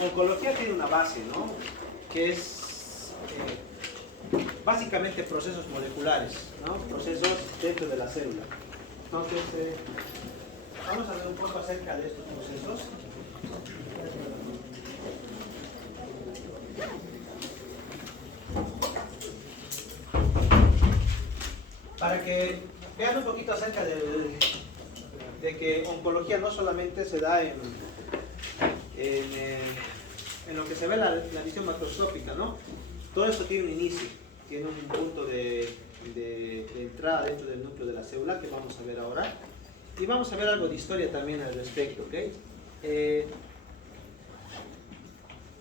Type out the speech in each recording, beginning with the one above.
oncología tiene una base, ¿no? Que es básicamente procesos moleculares, ¿no? Procesos dentro de la célula. Entonces, vamos a ver un poco acerca de estos procesos. Para que vean un poquito acerca de que oncología no solamente se da en lo que se ve la visión macroscópica, ¿no? Todo eso tiene un inicio, tiene un punto de entrada dentro del núcleo de la célula que vamos a ver ahora. Y vamos a ver algo de historia también al respecto, ¿ok?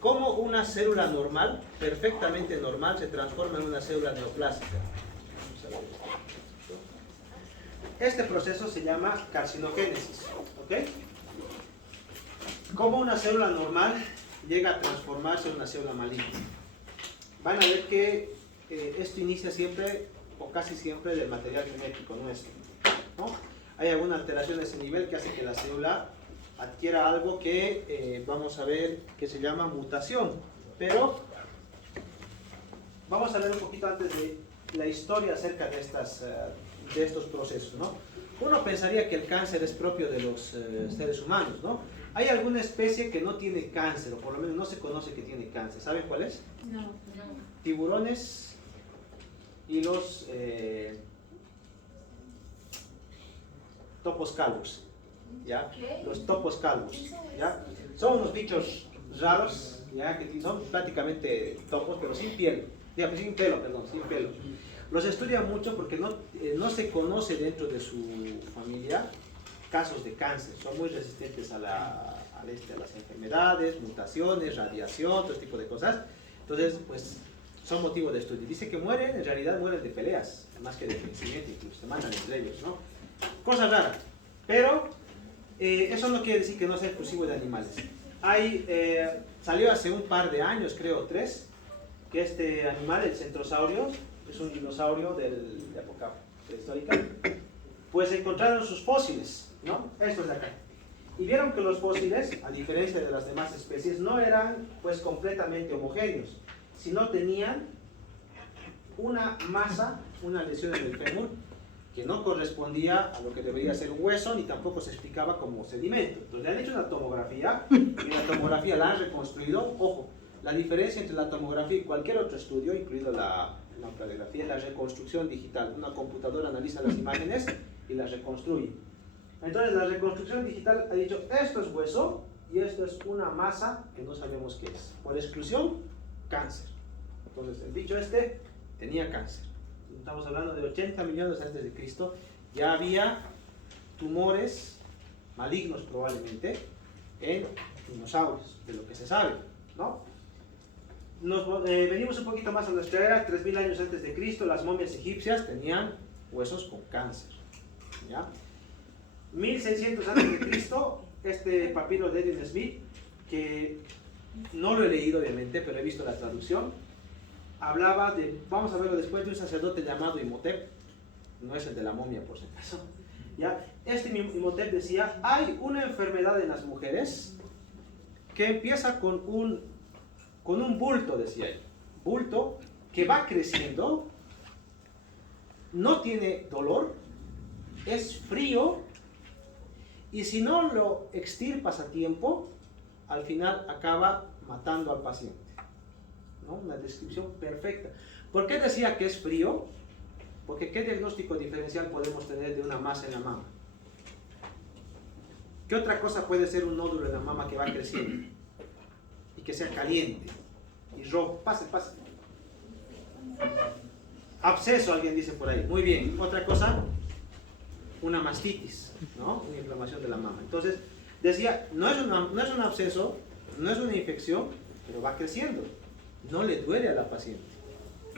Cómo una célula normal, perfectamente normal, se transforma en una célula neoplástica. Vamos a ver esto. Este proceso se llama carcinogénesis, ¿ok? Cómo una célula normal llega a transformarse en una célula maligna. Van a ver que esto inicia siempre, o casi siempre, del material genético nuestro, ¿no? Hay alguna alteración de ese nivel que hace que la célula adquiera algo que vamos a ver que se llama mutación. Pero vamos a ver un poquito antes de la historia acerca de estos procesos, ¿no? Uno pensaría que el cáncer es propio de los seres humanos, ¿no? Hay alguna especie que no tiene cáncer, o por lo menos no se conoce que tiene cáncer. ¿Saben cuál es? No. Tiburones y los topos calvos, ¿ya? Los topos calvos, ¿ya? Son unos bichos raros, ¿ya? Que son prácticamente topos, pero sin piel, digamos, sin pelo, perdón, sin pelo. Los estudian mucho porque no se conoce dentro de su familia casos de cáncer. Son muy resistentes a las enfermedades, mutaciones, radiación, todo este tipo de cosas. Entonces, pues, son motivo de estudio. Dice que mueren, en realidad mueren de peleas, más que de crecimiento, incluso se matan entre ellos, ¿no? Cosa rara. Pero eso no quiere decir que no sea exclusivo de animales. Salió hace un par de años, creo 3, que este animal, el centrosaurio, es un dinosaurio de época prehistórica, pues encontraron sus fósiles, ¿no? Esto es de acá. Y vieron que los fósiles, a diferencia de las demás especies, no eran pues completamente homogéneos, sino tenían una masa, una lesión en el fémur, que no correspondía a lo que debería ser un hueso, ni tampoco se explicaba como sedimento. Entonces le han hecho una tomografía, y la tomografía la han reconstruido. Ojo, la diferencia entre la tomografía y cualquier otro estudio, incluido la radiografía, es la reconstrucción digital. Una computadora analiza las imágenes y las reconstruye. Entonces la reconstrucción digital ha dicho, esto es hueso y esto es una masa que no sabemos qué es. Por exclusión, cáncer. Entonces el bicho este tenía cáncer. Estamos hablando de 80 millones antes de Cristo. Ya había tumores malignos probablemente en dinosaurios, de lo que se sabe, ¿no? Venimos un poquito más a nuestra era, 3000 años antes de Cristo, las momias egipcias tenían huesos con cáncer, ¿ya? 1600 antes de Cristo, este papiro de Edwin Smith, que no lo he leído obviamente, pero he visto la traducción, hablaba de, vamos a verlo después, de un sacerdote llamado Imhotep, no es el de la momia por si acaso, ¿ya? Este Imhotep decía, hay una enfermedad en las mujeres que empieza con un bulto, decía él, bulto que va creciendo, no tiene dolor, es frío, y si no lo extirpas a tiempo, al final acaba matando al paciente, ¿no? Una descripción perfecta. ¿Por qué decía que es frío? Porque ¿qué diagnóstico diferencial podemos tener de una masa en la mama? ¿Qué otra cosa puede ser un nódulo en la mama que va creciendo y que sea caliente y rojo? Pase. Absceso, alguien dice por ahí. Muy bien. Otra cosa, una mastitis, ¿no? Una inflamación de la mama. Entonces, decía, no es un absceso, no es una infección, pero va creciendo. No le duele a la paciente.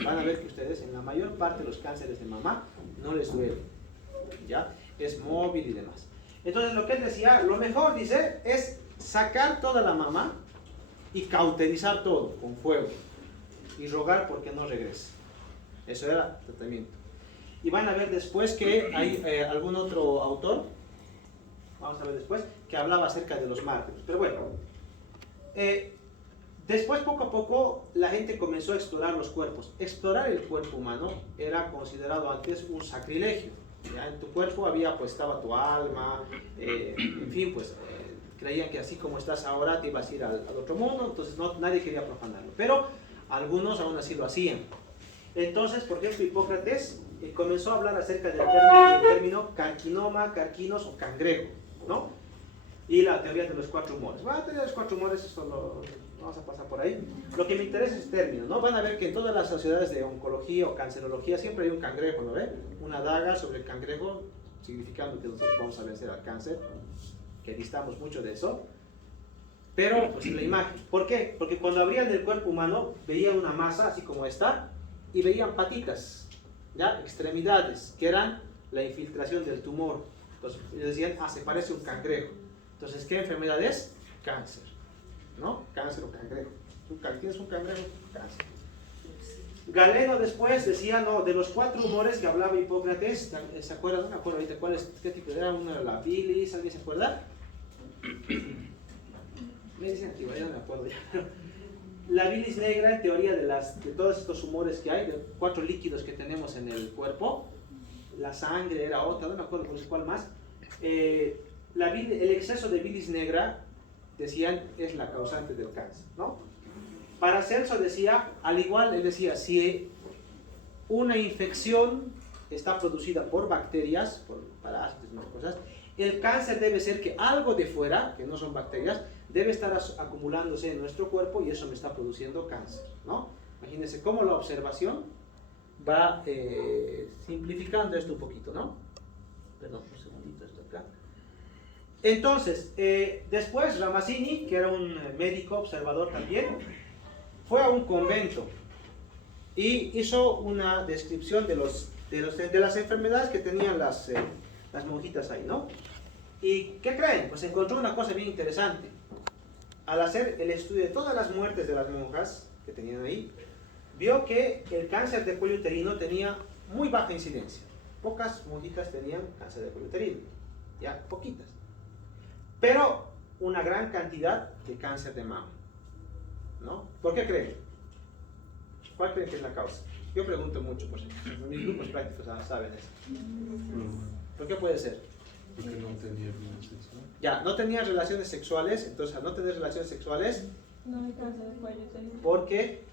Van a ver que ustedes, en la mayor parte de los cánceres de mama, no les duele, ¿ya? Es móvil y demás. Entonces, lo que él decía, lo mejor, dice, es sacar toda la mama y cauterizar todo con fuego y rogar porque no regrese. Eso era tratamiento. Y van a ver después que hay algún otro autor, vamos a ver después, que hablaba acerca de los mártires. Pero bueno, Después, poco a poco, la gente comenzó a explorar los cuerpos. Explorar el cuerpo humano era considerado antes un sacrilegio. ¿Ya? En tu cuerpo había, pues, estaba tu alma, en fin, pues, creían que así como estás ahora te ibas a ir al otro mundo, entonces nadie quería profanarlo. Pero algunos aún así lo hacían. Entonces, por ejemplo, Hipócrates comenzó a hablar acerca del término carcinoma, carquinos o cangrejo, ¿no? Y la teoría de los 4 humores. La teoría de los 4 humores, eso lo vamos a pasar por ahí. Lo que me interesa es el término, ¿no? Van a ver que en todas las sociedades de oncología o cancerología siempre hay un cangrejo, ¿no ve? Una daga sobre el cangrejo, significando que nosotros vamos a vencer al cáncer, que distamos mucho de eso. Pero, pues, la imagen. ¿Por qué? Porque cuando abrían el cuerpo humano, veían una masa, así como esta, y veían patitas, ¿ya? Extremidades, que eran la infiltración del tumor. Entonces, decían, se parece a un cangrejo. Entonces, ¿qué enfermedad es? Cáncer, ¿no? Cáncer o cangrejo. ¿Tú tienes un cangrejo? Cáncer. Galeno después decía, no, de los 4 humores que hablaba Hipócrates, ¿se acuerdan? No me acuerdo ahorita qué tipo era. Uno era la bilis, ¿alguien se acuerda? Me dicen antigua, ya no me acuerdo ya. La bilis negra, en teoría de todos estos humores que hay, de 4 líquidos que tenemos en el cuerpo, la sangre era otra, no me acuerdo cuál más. El exceso de bilis negra, decían, es la causante del cáncer, ¿no? Paracelso decía, al igual, él decía, si una infección está producida por bacterias, por parásitos y otras cosas, el cáncer debe ser que algo de fuera, que no son bacterias, debe estar acumulándose en nuestro cuerpo y eso me está produciendo cáncer, ¿no? Imagínense cómo la observación va simplificando esto un poquito, ¿no? Perdón, un segundito esto acá. Entonces, después Ramazzini, que era un médico observador también, fue a un convento y hizo una descripción de las enfermedades que tenían las monjitas ahí, ¿no? ¿Y qué creen? Pues encontró una cosa bien interesante. Al hacer el estudio de todas las muertes de las monjas que tenían ahí, vio que el cáncer de cuello uterino tenía muy baja incidencia. Pocas monjitas tenían cáncer de cuello uterino, ya, poquitas. Pero una gran cantidad de cáncer de mama, ¿no? ¿Por qué creen? ¿Cuál creen que es la causa? Yo pregunto mucho, por ejemplo. Mis grupos prácticos saben eso. ¿Por qué puede ser? Porque no tenía relaciones sexuales. Ya, no tenía relaciones sexuales, entonces al no tener relaciones sexuales, no hay cáncer de cuello uterino. ¿por qué?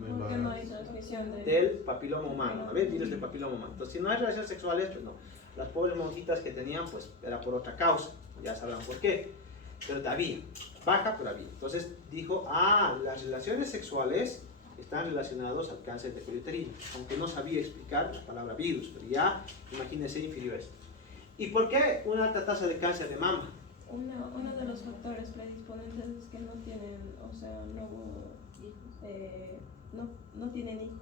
Porque no hay transmisión del papiloma humano, ¿no ves? Virus del papiloma humano. Entonces, si no hay relaciones sexuales, pues no. Las pobres monjitas que tenían, pues era por otra causa, ya sabrán por qué. Pero todavía, baja, pero había. Entonces dijo, las relaciones sexuales están relacionados al cáncer de cuello uterino, aunque no sabía explicar la palabra virus, pero ya, imagínense, infirió esto. ¿Y por qué una alta tasa de cáncer de mama? Uno de los factores predisponentes es que no tienen, o sea, no tienen hijos.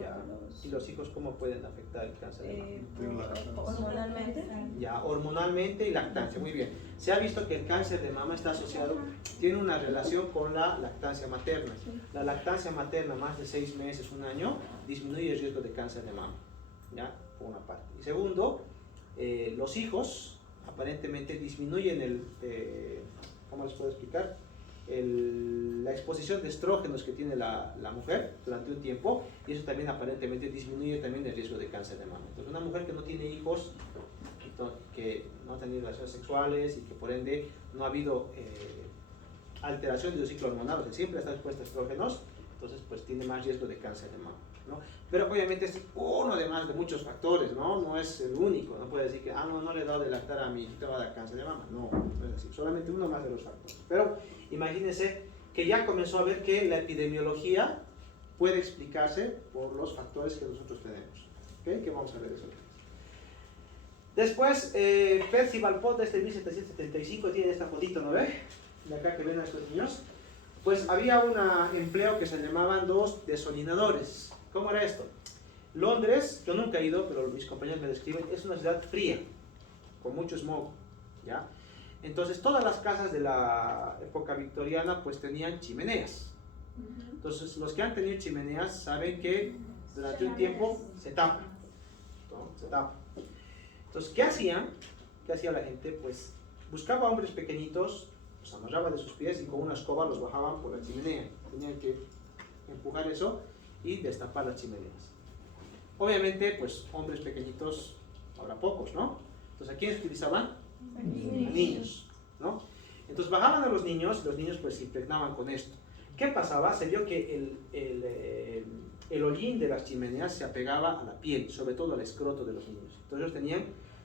Ya. ¿Y los hijos cómo pueden afectar el cáncer de mama? Hormonalmente. Ya, hormonalmente y lactancia, muy bien. Se ha visto que el cáncer de mama está asociado, tiene una relación con la lactancia materna. La lactancia materna, más de 6 meses, 1 año, disminuye el riesgo de cáncer de mama, ¿ya? Por una parte. Y segundo, los hijos aparentemente disminuyen ¿cómo les puedo explicar? La exposición de estrógenos que tiene la mujer durante un tiempo, y eso también aparentemente disminuye también el riesgo de cáncer de mama. Entonces, una mujer que no tiene hijos, que no ha tenido relaciones sexuales y que por ende no ha habido alteración de su ciclo hormonal, o sea, siempre está expuesta a estrógenos, entonces pues tiene más riesgo de cáncer de mama, ¿no? Pero obviamente es uno de muchos factores, ¿no? No es el único. No puede decir que no le he dado de lactar a mi hijita, va a dar cáncer de mama. No, no es así, solamente uno más de los factores. Pero imagínense que ya comenzó a ver que la epidemiología puede explicarse por los factores que nosotros tenemos, ¿okay? Que vamos a ver eso. Después, Percival Pott, desde 1775, tiene esta fotito, ¿no ve? De acá que ven a estos niños. Pues había un empleo que se llamaban los desolinadores. ¿Cómo era esto? Londres, yo nunca he ido, pero mis compañeros me describen, es una ciudad fría, con mucho smog, ¿ya? Entonces, todas las casas de la época victoriana, pues tenían chimeneas. Entonces, los que han tenido chimeneas saben que durante un tiempo se tapa, ¿no? Se tapa. Entonces, ¿qué hacía la gente? Pues buscaba hombres pequeñitos, los amarraba de sus pies y con una escoba los bajaban por la chimenea. Tenían que empujar eso y destapar las chimeneas. Obviamente, pues hombres pequeñitos, habrá pocos, ¿no? Entonces, ¿a quiénes utilizaban? A niños, ¿no? Entonces bajaban a los niños pues se impregnaban con esto. ¿Qué pasaba? Se vio que el hollín de las chimeneas se apegaba a la piel, sobre todo al escroto de los niños. Entonces ellos tenían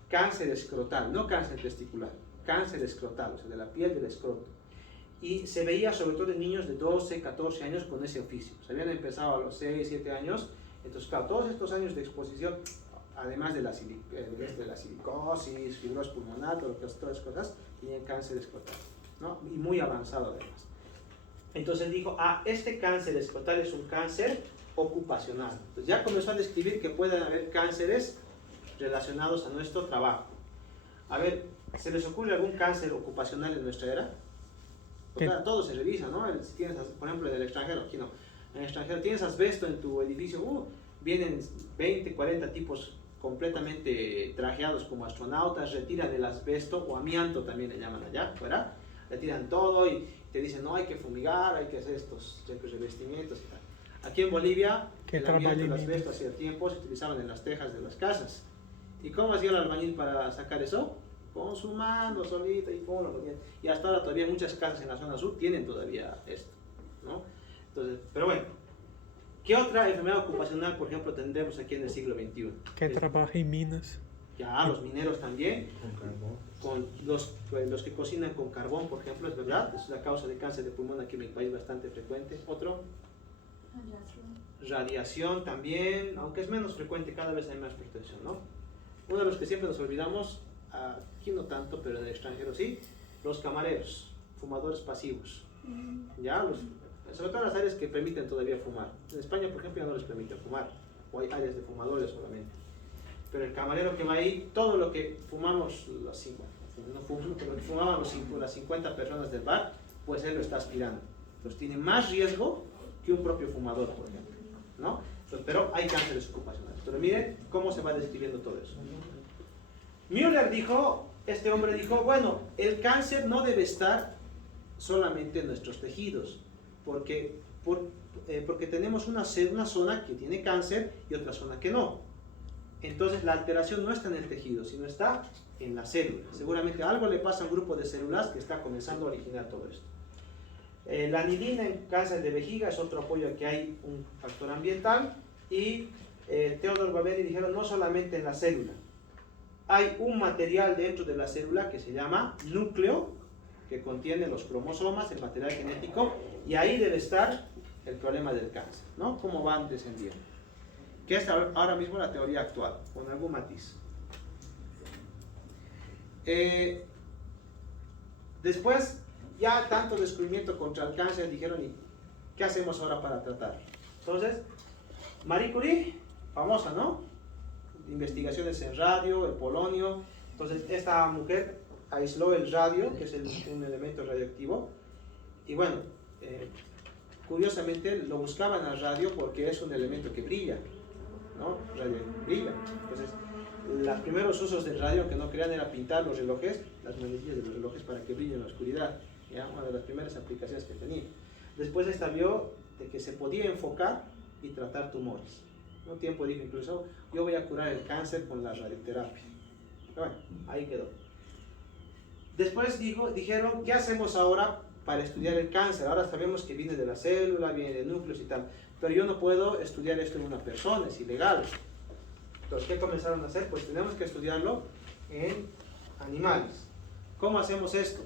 cáncer escrotal, no cáncer testicular, cáncer escrotal, o sea, de la piel del escroto. Y se veía sobre todo en niños de 12, 14 años con ese oficio. Se habían empezado a los 6, 7 años. Entonces, claro, todos estos años de exposición, además de la silicosis, fibrosis pulmonar, todas las cosas, tenían cáncer escrotal, ¿no? Y muy avanzado además. Entonces él dijo, este cáncer escrotal es un cáncer ocupacional. Entonces ya comenzó a describir que pueden haber cánceres relacionados a nuestro trabajo. A ver, ¿se les ocurre algún cáncer ocupacional en nuestra era? Porque claro, todo se revisa, ¿no? Si tienes, por ejemplo, en el extranjero, aquí no. En el extranjero tienes asbesto en tu edificio, vienen 20, 40 tipos completamente trajeados como astronautas, retiran el asbesto o amianto también le llaman allá, ¿verdad? Retiran todo y te dicen, no, hay que fumigar, hay que hacer estos revestimientos y tal. Aquí en Bolivia, el amianto y el asbesto hacía tiempo se utilizaban en las tejas de las casas. ¿Y cómo hacía el albañil para sacar eso? Con su mano solita y pum, lo ponía. Y hasta ahora todavía muchas casas en la zona sur tienen todavía esto, ¿no? Entonces, pero bueno, ¿qué otra enfermedad ocupacional, por ejemplo, tendremos aquí en el siglo XXI? Que trabaja en minas. Ya, los mineros también, Con carbón. con los que cocinan con carbón, por ejemplo, es verdad, es la causa de cáncer de pulmón aquí en mi país bastante frecuente. Otro, radiación también, aunque es menos frecuente, cada vez hay más protección, ¿no? Uno de los que siempre nos olvidamos, aquí no tanto, pero en el extranjero sí, los camareros, fumadores pasivos, ya, sobre todo en las áreas que permiten todavía fumar. En España, por ejemplo, ya no les permiten fumar, o hay áreas de fumadores solamente. Pero el camarero que va ahí, todo lo que fumamos, no fumamos, pero lo que fumaban las 50 personas del bar, pues él lo está aspirando. Entonces tiene más riesgo que un propio fumador, por ejemplo, ¿no? Entonces, pero hay cánceres ocupacionales. Pero miren cómo se va describiendo todo eso. Müller dijo, este hombre dijo, bueno, el cáncer no debe estar solamente en nuestros tejidos, porque tenemos una zona que tiene cáncer y otra zona que no. Entonces la alteración no está en el tejido, sino está en la célula. Seguramente algo le pasa a un grupo de células que está comenzando a originar todo esto. La anilina en cáncer de vejiga es otro apoyo a que hay un factor ambiental. Y Theodor Babeli dijeron no solamente en la célula. Hay un material dentro de la célula que se llama núcleo, que contiene los cromosomas, el material genético, y ahí debe estar el problema del cáncer, ¿no? Cómo van descendiendo. Que es ahora mismo la teoría actual, con algún matiz. Después, ya tanto descubrimiento contra el cáncer, dijeron, ¿y qué hacemos ahora para tratar? Entonces, Marie Curie, famosa, ¿no? Investigaciones en radio, el polonio. Entonces, esta mujer aisló el radio, que es un elemento radioactivo, y bueno, curiosamente lo buscaban al radio porque es un elemento que brilla, ¿no? Radio brilla. Entonces, los primeros usos del radio, que no crean, era pintar los relojes, las manecillas de los relojes para que brillen en la oscuridad, ¿ya? Una de las primeras aplicaciones que tenía. Después esta vio de que se podía enfocar y tratar tumores. Un tiempo dijo incluso, yo voy a curar el cáncer con la radioterapia. Pero bueno, ahí quedó. Después dijeron, ¿qué hacemos ahora para estudiar el cáncer? Ahora sabemos que viene de la célula, viene de núcleos y tal, pero yo no puedo estudiar esto en una persona, es ilegal. Entonces, ¿qué comenzaron a hacer? Pues tenemos que estudiarlo en animales. ¿Cómo hacemos esto?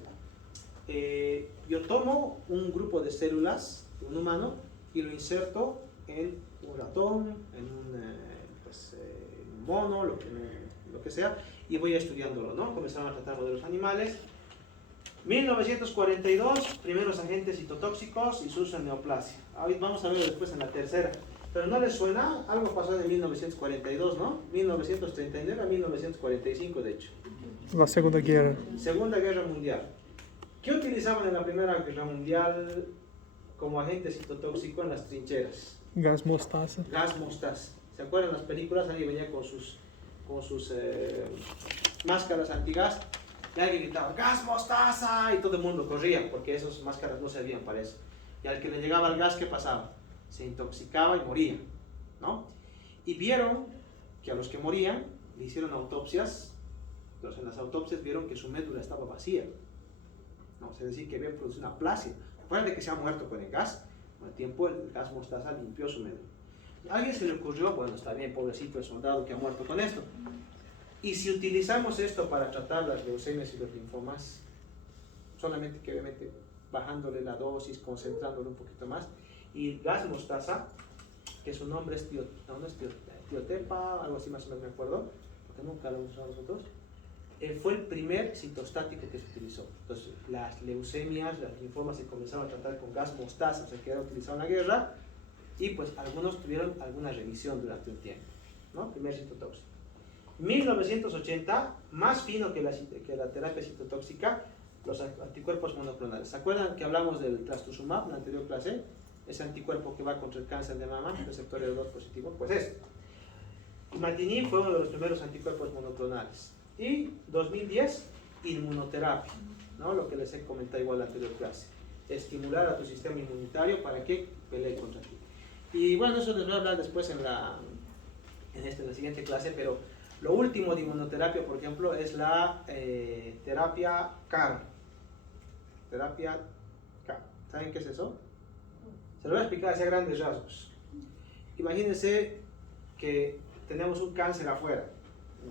Yo tomo un grupo de células de un humano y lo inserto en un ratón, en un mono, lo que sea, y voy estudiándolo, ¿no? Comenzaron a tratar modelos animales. 1942, primeros agentes citotóxicos y su uso en neoplasia. Ahí vamos a ver después en la tercera. Pero ¿no les suena? Algo pasó en 1942, ¿no? 1939 a 1945, de hecho. La Segunda Guerra. Segunda Guerra Mundial. ¿Qué utilizaban en la Primera Guerra Mundial como agente citotóxico en las trincheras? Gas mostaza. Gas mostaza. ¿Se acuerdan las películas? Alguien venía con sus máscaras antigas Y alguien gritaba, gas mostaza, y todo el mundo corría, porque esas máscaras no servían para eso. Y al que le llegaba el gas, ¿qué pasaba? Se intoxicaba y moría, ¿no? Y vieron que a los que morían le hicieron autopsias. Entonces en las autopsias vieron que su médula estaba vacía, ¿no? Es decir, que había producido una aplasia. Fuera de que se ha muerto con el gas, con el tiempo el gas mostaza limpió su médula. A alguien se le ocurrió, bueno, está bien, pobrecito el soldado que ha muerto con esto. Y si utilizamos esto para tratar las leucemias y los linfomas, solamente que obviamente bajándole la dosis, concentrándolo un poquito más, y el gas mostaza, que su nombre es tiotepa, algo así más o menos me acuerdo, porque nunca lo usamos nosotros, fue el primer citostático que se utilizó. Entonces, las leucemias, las linfomas se comenzaron a tratar con gas mostaza, se quedó utilizado en la guerra, y pues algunos tuvieron alguna remisión durante un tiempo, ¿no? Primer citotóxico. 1980, más fino que la terapia citotóxica, los anticuerpos monoclonales. ¿Se acuerdan que hablamos del trastuzumab en la anterior clase? Ese anticuerpo que va contra el cáncer de mama, receptor R2 positivo, pues este. Imatinib fue uno de los primeros anticuerpos monoclonales. Y 2010, inmunoterapia, ¿no? Lo que les he comentado igual en la anterior clase. Estimular a tu sistema inmunitario para que pelee contra ti. Y bueno, eso les voy a hablar después en la siguiente clase, pero lo último de inmunoterapia, por ejemplo, es la terapia CAR. Terapia CAR. ¿Saben qué es eso? Se lo voy a explicar hacia grandes rasgos. Imagínense que tenemos un cáncer afuera,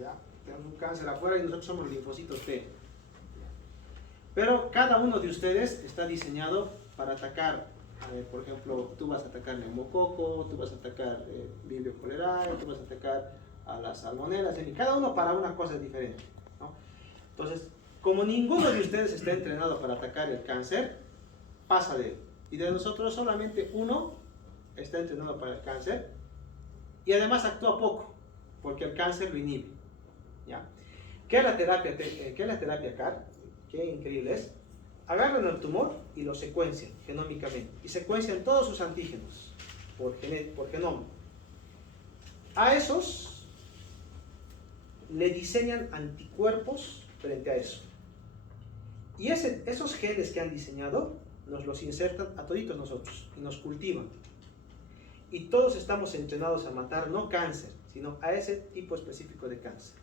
¿ya? Tenemos un cáncer afuera y nosotros somos linfocitos T. Pero cada uno de ustedes está diseñado para atacar, por ejemplo, tú vas a atacar neumococo, tú vas a atacar Vibrio cholerae, tú vas a atacar a las salmonelas, y cada uno para una cosa diferente, ¿no? Entonces, como ninguno de ustedes está entrenado para atacar el cáncer, pasa de él. Y de nosotros solamente uno está entrenado para el cáncer y además actúa poco, porque el cáncer lo inhibe, ¿ya? ¿Qué es la terapia CAR? Qué increíble es. Agarran el tumor y lo secuencian genómicamente y secuencian todos sus antígenos por genoma. A esos le diseñan anticuerpos frente a eso. Y esos genes que han diseñado nos los insertan a toditos nosotros y nos cultivan. Y todos estamos entrenados a matar no cáncer, sino a ese tipo específico de cáncer,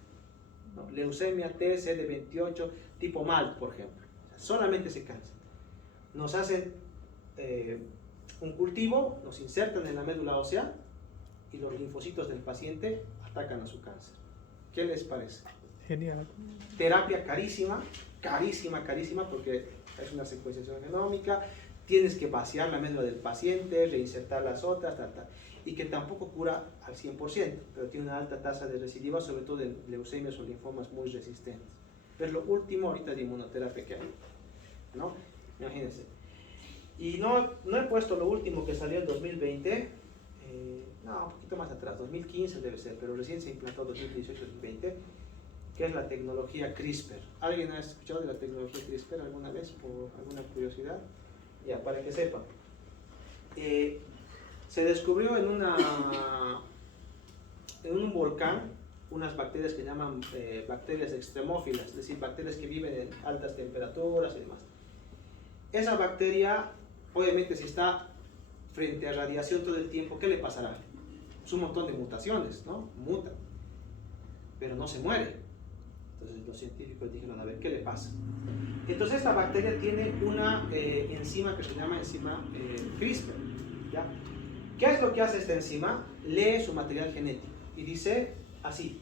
¿no? Leucemia T, CD28, tipo MALT, por ejemplo. Solamente ese cáncer. Nos hacen un cultivo, nos insertan en la médula ósea y los linfocitos del paciente atacan a su cáncer. ¿Qué les parece? Genial. Terapia carísima, carísima, carísima, porque es una secuenciación genómica, tienes que vaciar la médula del paciente, reinsertar las otras, y que tampoco cura al 100%, pero tiene una alta tasa de recidiva, sobre todo en leucemias o linfomas muy resistentes. Es lo último ahorita de inmunoterapia que hay, ¿no? Imagínense. Y no he puesto lo último que salió en 2020, no, un poquito más atrás, 2015 debe ser, pero recién se implantó 2018-2020, que es la tecnología CRISPR. ¿Alguien ha escuchado de la tecnología CRISPR alguna vez, por alguna curiosidad? Ya, para que sepan. Se descubrió en un volcán unas bacterias que llaman bacterias extremófilas, es decir, bacterias que viven en altas temperaturas y demás. Esa bacteria, obviamente, si está frente a radiación todo el tiempo, ¿qué le pasará? Es un montón de mutaciones, ¿no? Muta, pero no se muere. Entonces los científicos dijeron, a ver, ¿qué le pasa? Entonces esta bacteria tiene una enzima que se llama enzima CRISPR, ¿ya? ¿Qué es lo que hace esta enzima? Lee su material genético y dice así: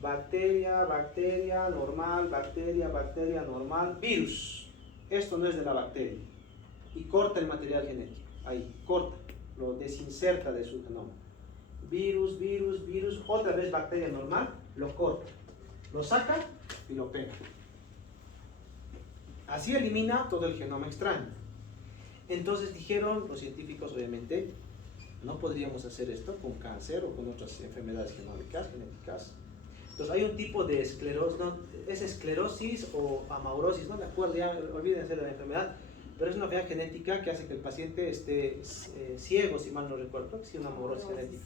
bacteria, bacteria, normal, bacteria, bacteria, normal, virus. Esto no es de la bacteria. Y corta el material genético. Ahí, corta, lo desinserta de su genoma. Virus, virus, virus, otra vez bacteria normal, lo corta, lo saca y lo pega. Así elimina todo el genoma extraño. Entonces dijeron los científicos, obviamente, no podríamos hacer esto con cáncer o con otras enfermedades genómicas, genéticas. Entonces hay un tipo de esclerosis, ¿no? Es esclerosis o amaurosis, no me acuerdo, ya olvídense de la enfermedad, pero es una enfermedad genética que hace que el paciente esté ciego, si mal no recuerdo, creo que sí, una amaurosis genética,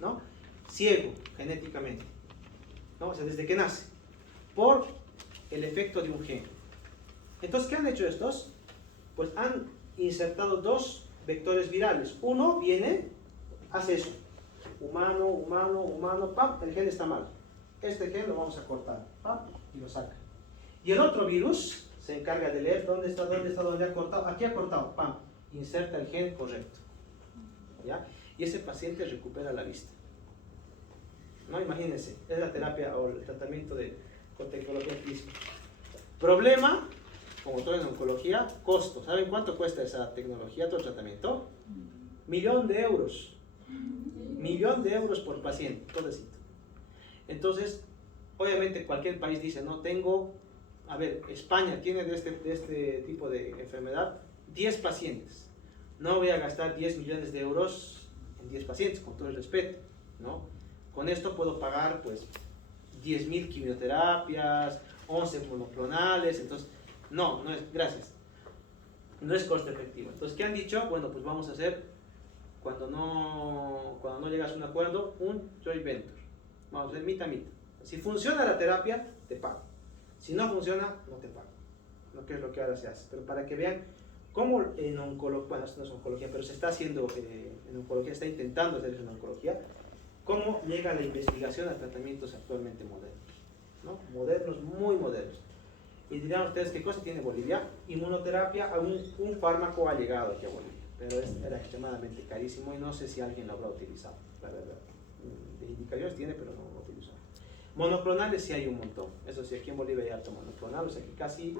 ¿no? Ciego genéticamente, ¿no? O sea, desde que nace, por el efecto de un gen. Entonces, ¿qué han hecho estos? Pues han insertado dos vectores virales. Uno viene, hace eso. Humano, humano, humano, ¡pam! El gen está mal. Este gen lo vamos a cortar, ¡pam! Y lo saca. Y el otro virus se encarga de leer dónde está, dónde ha cortado. Aquí ha cortado, ¡pam! Inserta el gen correcto. ¿Ya? Y ese paciente recupera la vista. ¿No? Imagínense, es la terapia o el tratamiento con tecnología física. Problema, como todo en oncología, costo. ¿Saben cuánto cuesta esa tecnología, todo el tratamiento? 1.000.000 de euros. 1.000.000 de euros por paciente, pobrecito. Entonces, obviamente cualquier país dice, no tengo, a ver, España tiene de este tipo de enfermedad 10 pacientes. No voy a gastar 10 millones de euros en 10 pacientes, con todo el respeto, ¿no? Con esto puedo pagar, pues, 10.000 quimioterapias, 11 monoclonales, entonces, no es, gracias. No es costo efectivo. Entonces, ¿qué han dicho? Bueno, pues vamos a hacer, cuando no llegas a un acuerdo, un joint venture. Vamos a hacer mitad. Si funciona la terapia, te pago. Si no funciona, no te pago. ¿No? Que es lo que ahora se hace. Pero para que vean cómo en oncología, bueno, esto no es oncología, pero se está haciendo en oncología, está intentando hacer eso en oncología, cómo llega la investigación a tratamientos actualmente modernos, ¿no? Modernos, muy modernos. Y dirán ustedes, ¿qué cosa tiene Bolivia? Inmunoterapia, un fármaco ha llegado aquí a Bolivia, pero era extremadamente carísimo y no sé si alguien lo habrá utilizado, la verdad. De indicaciones tiene, pero no lo utilizó. Monoclonales sí hay un montón. Eso sí, aquí en Bolivia hay harto monoclonal, o sea que casi,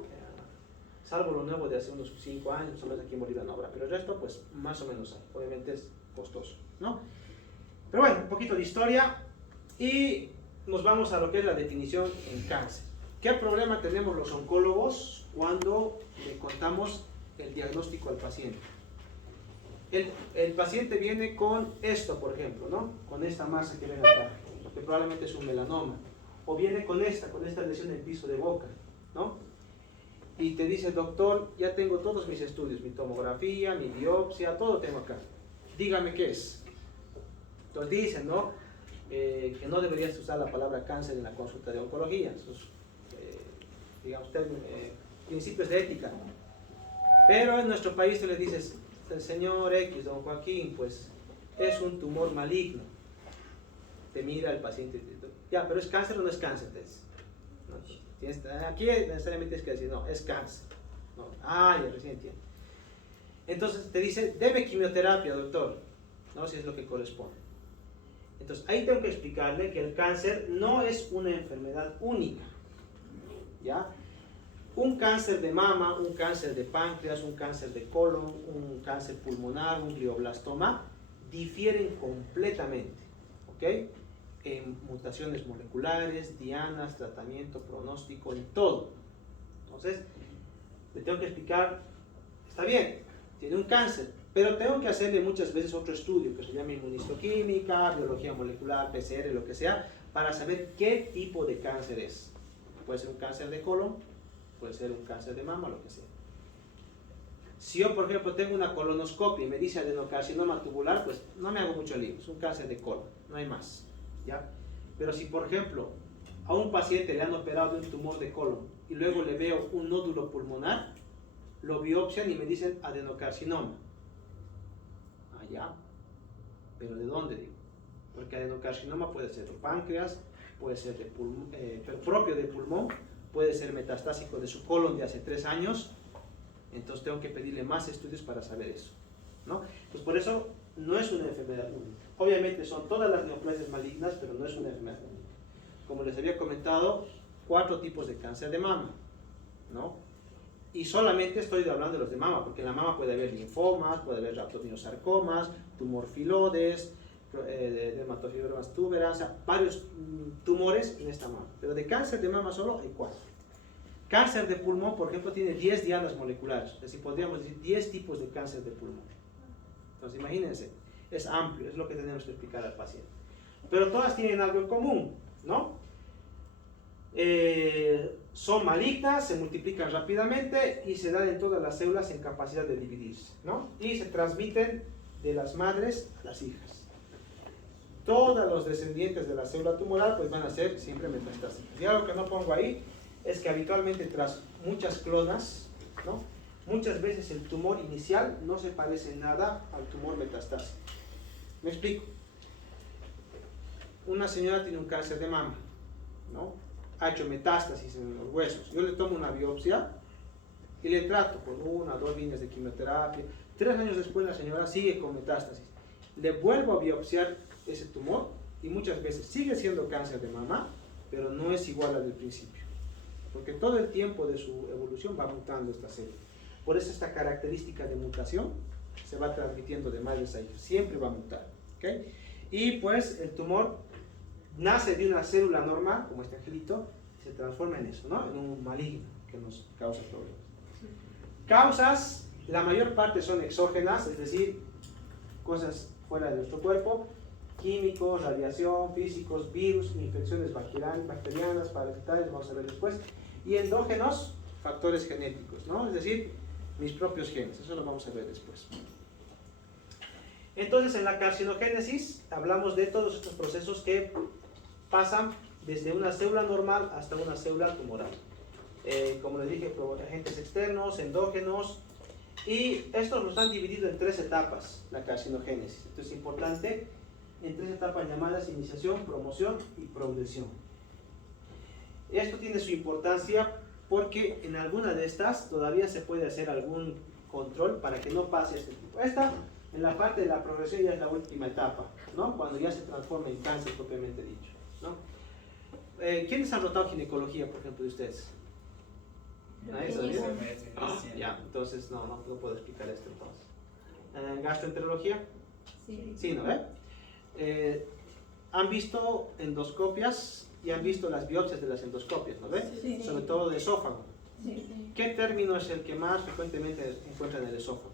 salvo lo nuevo de hace unos 5 años, solo aquí en Bolivia no habrá, pero el resto, pues más o menos hay. Obviamente es costoso, ¿no? Pero bueno, un poquito de historia y nos vamos a lo que es la definición en cáncer. ¿Qué problema tenemos los oncólogos cuando le contamos el diagnóstico al paciente? El paciente viene con esto, por ejemplo, ¿no? Con esta masa que ven acá, que probablemente es un melanoma. O viene con esta lesión en el piso de boca, ¿no? Y te dice, doctor, ya tengo todos mis estudios, mi tomografía, mi biopsia, todo tengo acá. Dígame qué es. Entonces dicen, ¿no? Que no deberías usar la palabra cáncer en la consulta de oncología. Esos, digamos, principios de ética. Pero en nuestro país tú le dices, el señor X, don Joaquín, pues es un tumor maligno. Te mira el paciente y te dice, ya, pero ¿es cáncer o no es cáncer? ¿No? Aquí necesariamente es que decir, no, es cáncer. ¿No? Ah, ya recién entiendo. Entonces te dice, debe quimioterapia, doctor, ¿no? Si es lo que corresponde. Entonces ahí tengo que explicarle que el cáncer no es una enfermedad única, ¿ya? Un cáncer de mama, un cáncer de páncreas, un cáncer de colon, un cáncer pulmonar, un glioblastoma, difieren completamente, ¿ok? En mutaciones moleculares, dianas, tratamiento, pronóstico, en todo. Entonces, le tengo que explicar, está bien, tiene un cáncer, pero tengo que hacerle muchas veces otro estudio que se llama inmunistoquímica, biología molecular, PCR, lo que sea, para saber qué tipo de cáncer es. Puede ser un cáncer de colon, puede ser un cáncer de mama, lo que sea. Si yo, por ejemplo, tengo una colonoscopia y me dice adenocarcinoma tubular, pues no me hago mucho lío, es un cáncer de colon, no hay más, ¿ya? Pero si, por ejemplo, a un paciente le han operado de un tumor de colon y luego le veo un nódulo pulmonar, lo biopsian y me dicen adenocarcinoma. Allá, pero ¿de dónde digo? Porque adenocarcinoma puede ser de páncreas, puede ser de pero propio de pulmón, puede ser metastásico de su colon de hace 3 años, entonces tengo que pedirle más estudios para saber eso, ¿no? Pues por eso no es una enfermedad única. Obviamente son todas las neoplasias malignas, pero no es una enfermedad única. Como les había comentado, 4 tipos de cáncer de mama, ¿no? Y solamente estoy hablando de los de mama, porque en la mama puede haber linfomas, puede haber rhabdomyosarcomas, tumor filodes, dermatofibromas tuberans, o sea, varios tumores en esta mama. Pero de cáncer de mama solo hay 4. Cáncer de pulmón, por ejemplo, tiene 10 dianas moleculares, es decir, podríamos decir 10 tipos de cáncer de pulmón. Entonces, imagínense, es amplio, es lo que tenemos que explicar al paciente. Pero todas tienen algo en común, ¿no? Son malignas, se multiplican rápidamente y se dan en todas las células en capacidad de dividirse, ¿no? Y se transmiten de las madres a las hijas. Todos los descendientes de la célula tumoral pues van a ser siempre metastásicos. Y algo que no pongo ahí es que habitualmente tras muchas clonas, ¿no? Muchas veces el tumor inicial no se parece en nada al tumor metastásico. Me explico. Una señora tiene un cáncer de mama, ¿no? Ha hecho metástasis en los huesos. Yo le tomo una biopsia y le trato con 1 o 2 líneas de quimioterapia. 3 años después la señora sigue con metástasis. Le vuelvo a biopsiar ese tumor y muchas veces sigue siendo cáncer de mama, pero no es igual al del principio. Porque todo el tiempo de su evolución va mutando esta célula. Por eso esta característica de mutación se va transmitiendo de madres a hijas. Siempre va a mutar. ¿Okay? Y pues el tumor nace de una célula normal, como este angelito, y se transforma en eso, ¿no? En un maligno que nos causa problemas. Causas, la mayor parte son exógenas, es decir, cosas fuera de nuestro cuerpo, químicos, radiación, físicos, virus, infecciones bacterianas, parasitarias, vamos a ver después, y endógenos, factores genéticos, ¿no? Es decir, mis propios genes, eso lo vamos a ver después. Entonces, en la carcinogénesis hablamos de todos estos procesos que pasan desde una célula normal hasta una célula tumoral. Como les dije, agentes externos, endógenos, y estos los han dividido en 3 etapas, la carcinogénesis. Esto es importante, en 3 etapas llamadas iniciación, promoción y progresión. Esto tiene su importancia porque en alguna de estas todavía se puede hacer algún control para que no pase este tipo. Esta, en la parte de la progresión, ya es la última etapa, ¿no? Cuando ya se transforma en cáncer propiamente dicho, ¿no? ¿Quiénes han rotado ginecología, por ejemplo, de ustedes? ¿Nadie sabía? Ya, entonces no puedo explicar esto entonces. ¿Gastroenterología? Sí. Sí, ¿no ve? Han visto endoscopias y han visto las biopsias de las endoscopias, ¿no ve? Sí. Sobre todo de esófago. Sí. ¿Qué término es el que más frecuentemente encuentran en el esófago?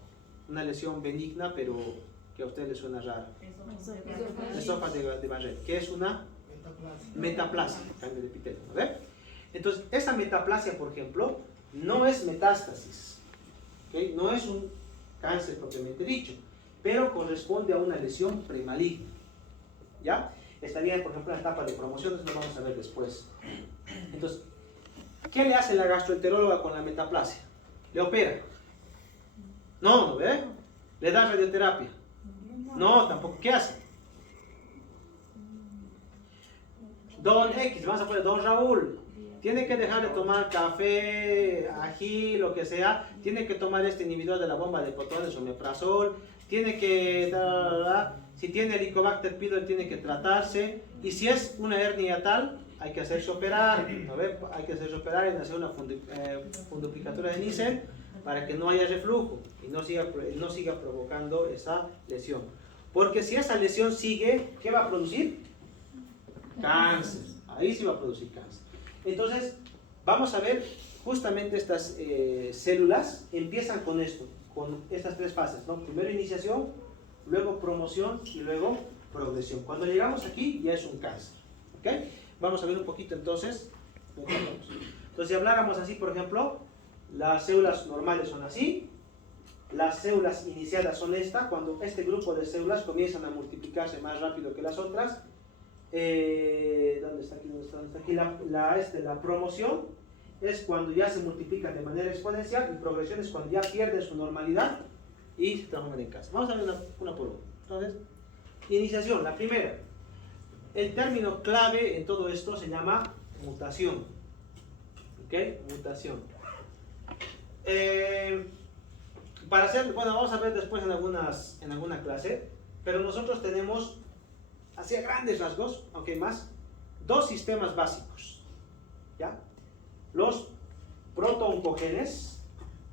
Una lesión benigna, pero que a usted le suena raro. Esófago de Barrett. ¿Qué es una? Metaplasia, cambio de epitelio, ¿no ve? Entonces, esa metaplasia, por ejemplo, no es metástasis, ¿okay? No es un cáncer propiamente dicho, pero corresponde a una lesión premaligna, ¿ya? Estaría, por ejemplo, en la etapa de promoción, eso lo vamos a ver después. Entonces, ¿qué le hace la gastroenteróloga con la metaplasia? ¿Le opera? No, ¿no ve? ¿Le da radioterapia? No, tampoco. ¿Qué hace? Don X, vamos a poner Don Raúl, tiene que dejar de tomar café, ají, lo que sea, tiene que tomar este inhibidor de la bomba de protones, omeprazol, tiene que, si tiene Helicobacter pylori tiene que tratarse, y si es una hernia tal, hay que hacerse operar, ¿no ve? Hay que hacerse operar y hacer una funduplicatura de Nissen para que no haya reflujo y no siga provocando esa lesión. Porque si esa lesión sigue, ¿qué va a producir? Cáncer. Ahí sí va a producir cáncer. Entonces, vamos a ver justamente estas células empiezan con esto, con estas 3 fases, ¿no? Primero iniciación, luego promoción y luego progresión. Cuando llegamos aquí ya es un cáncer, ¿ok? Vamos a ver un poquito entonces. Entonces, si habláramos así, por ejemplo, las células normales son así, las células iniciadas son esta, cuando este grupo de células comienzan a multiplicarse más rápido que las otras. ¿Dónde está aquí? ¿Dónde está aquí? La promoción es cuando ya se multiplican de manera exponencial y progresión es cuando ya pierden su normalidad y se transforman en cáncer. Vamos a ver una por una. Entonces, iniciación, la primera. El término clave en todo esto se llama mutación. ¿Ok? Mutación. Para hacer, bueno, vamos a ver después en alguna clase, pero nosotros tenemos, así a grandes rasgos, aunque más, 2 sistemas básicos, ¿ya? Los protooncogenes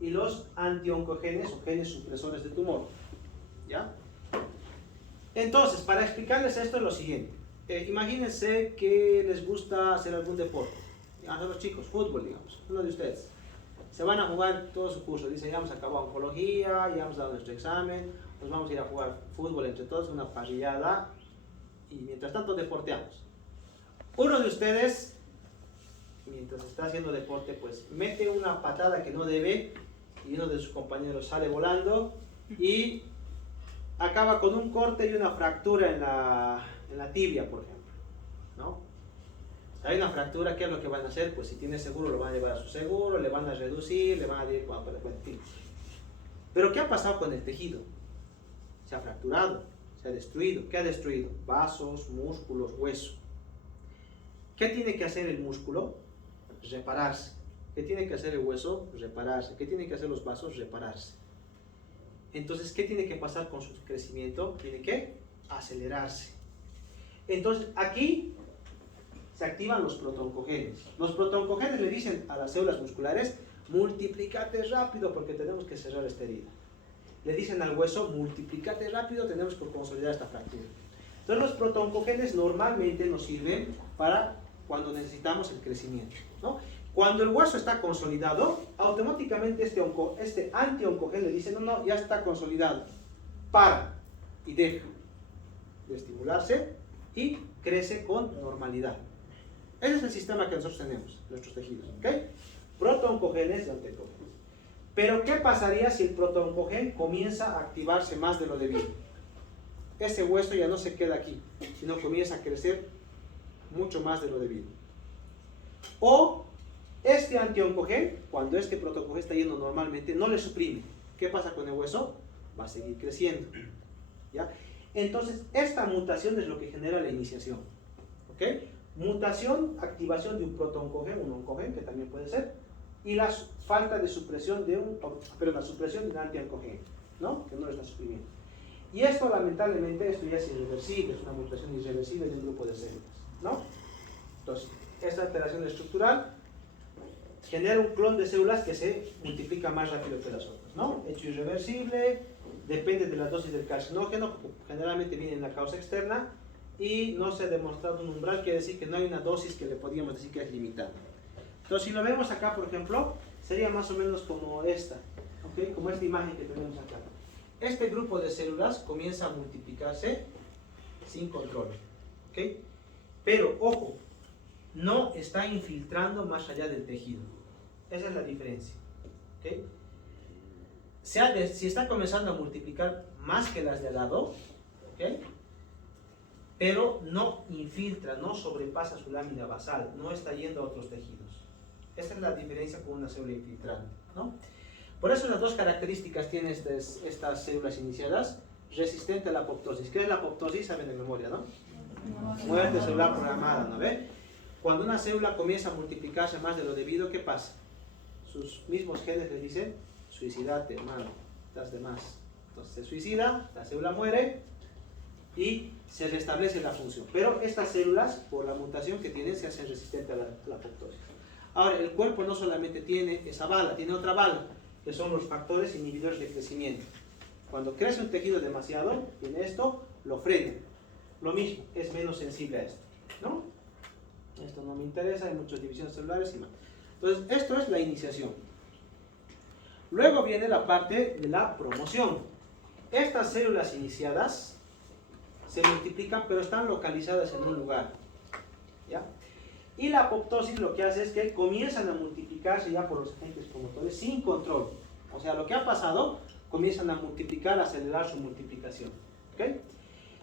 y los antioncogenes o genes supresores de tumor, ¿ya? Entonces, para explicarles esto es lo siguiente. Imagínense que les gusta hacer algún deporte, a los chicos, fútbol, digamos, uno de ustedes. Se van a jugar todo su curso, dicen ya hemos acabado oncología, ya hemos dado nuestro examen, pues vamos a ir a jugar fútbol entre todos, una parrillada, y mientras tanto deporteamos. Uno de ustedes, mientras está haciendo deporte, pues mete una patada que no debe, y uno de sus compañeros sale volando, y acaba con un corte y una fractura en la tibia, por ejemplo, ¿no? hay una fractura, ¿qué es lo que van a hacer? Pues si tiene seguro, lo van a llevar a su seguro, le van a reducir, le van a decir, bueno, pero ¿qué ha pasado con el tejido? Se ha fracturado, se ha destruido. ¿Qué ha destruido? Vasos, músculos, hueso. ¿Qué tiene que hacer el músculo? Repararse. ¿Qué tiene que hacer el hueso? Repararse. ¿Qué tiene que hacer los vasos? Repararse. Entonces, ¿qué tiene que pasar con su crecimiento? Tiene que acelerarse. Entonces, aquí se activan los protooncogenes. Los protooncogenes le dicen a las células musculares, multiplicate rápido porque tenemos que cerrar esta herida. Le dicen al hueso, multiplicate rápido, tenemos que consolidar esta fractura. Entonces, los protooncogenes normalmente nos sirven para cuando necesitamos el crecimiento, ¿no? Cuando el hueso está consolidado, automáticamente este antioncogen le dice, no, ya está consolidado. Para y deja de estimularse y crece con normalidad. Ese es el sistema que nosotros tenemos, nuestros tejidos, ¿ok? Protooncogenes y antioncogenes. Pero, ¿qué pasaría si el protooncogen comienza a activarse más de lo debido? Ese hueso ya no se queda aquí, sino comienza a crecer mucho más de lo debido. O este antioncogen, cuando este protooncogen está yendo normalmente, no le suprime. ¿Qué pasa con el hueso? Va a seguir creciendo, ¿ya? Entonces, esta mutación es lo que genera la iniciación, ¿ok? Mutación, activación de un protooncogen, un oncogen, que también puede ser, y la falta de supresión de la supresión de un antioncogen, ¿no? Que no lo está suprimiendo. Y esto, lamentablemente, esto ya es irreversible, es una mutación irreversible de un grupo de células, ¿no? Entonces, esta alteración estructural genera un clon de células que se multiplica más rápido que las otras, ¿no? Hecho irreversible, depende de la dosis del carcinógeno, generalmente viene en la causa externa, y no se ha demostrado un umbral, quiere decir que no hay una dosis que le podríamos decir que es limitada. Entonces, si lo vemos acá, por ejemplo, sería más o menos como esta, ¿ok? Como esta imagen que tenemos acá. Este grupo de células comienza a multiplicarse sin control, ¿ok? Pero, ojo, no está infiltrando más allá del tejido. Esa es la diferencia, ¿ok? Si está comenzando a multiplicar más que las de al lado, ¿ok? Pero no infiltra, no sobrepasa su lámina basal, no está yendo a otros tejidos. Esa es la diferencia con una célula infiltrante, ¿no? Por eso las dos características tienen estas células iniciadas, resistente a la apoptosis. ¿Qué es la apoptosis? Saben de memoria, ¿no? Muerte celular programada, ¿no ve? Cuando una célula comienza a multiplicarse más de lo debido, ¿qué pasa? Sus mismos genes le dicen, suicidate, hermano, estás de más. Entonces se suicida, la célula muere y se restablece la función. Pero estas células, por la mutación que tienen, se hacen resistentes a la apoptosis. Ahora, el cuerpo no solamente tiene esa bala, tiene otra bala, que son los factores inhibidores de crecimiento. Cuando crece un tejido demasiado, tiene esto, lo frena. Lo mismo, es menos sensible a esto, ¿no? Esto no me interesa, hay muchas divisiones celulares y más. Entonces, esto es la iniciación. Luego viene la parte de la promoción. Estas células iniciadas se multiplican, pero están localizadas en un lugar, ¿ya? Y la apoptosis lo que hace es que comienzan a multiplicarse ya por los agentes promotores sin control. O sea, lo que ha pasado, comienzan a multiplicar, a acelerar su multiplicación, ¿ok?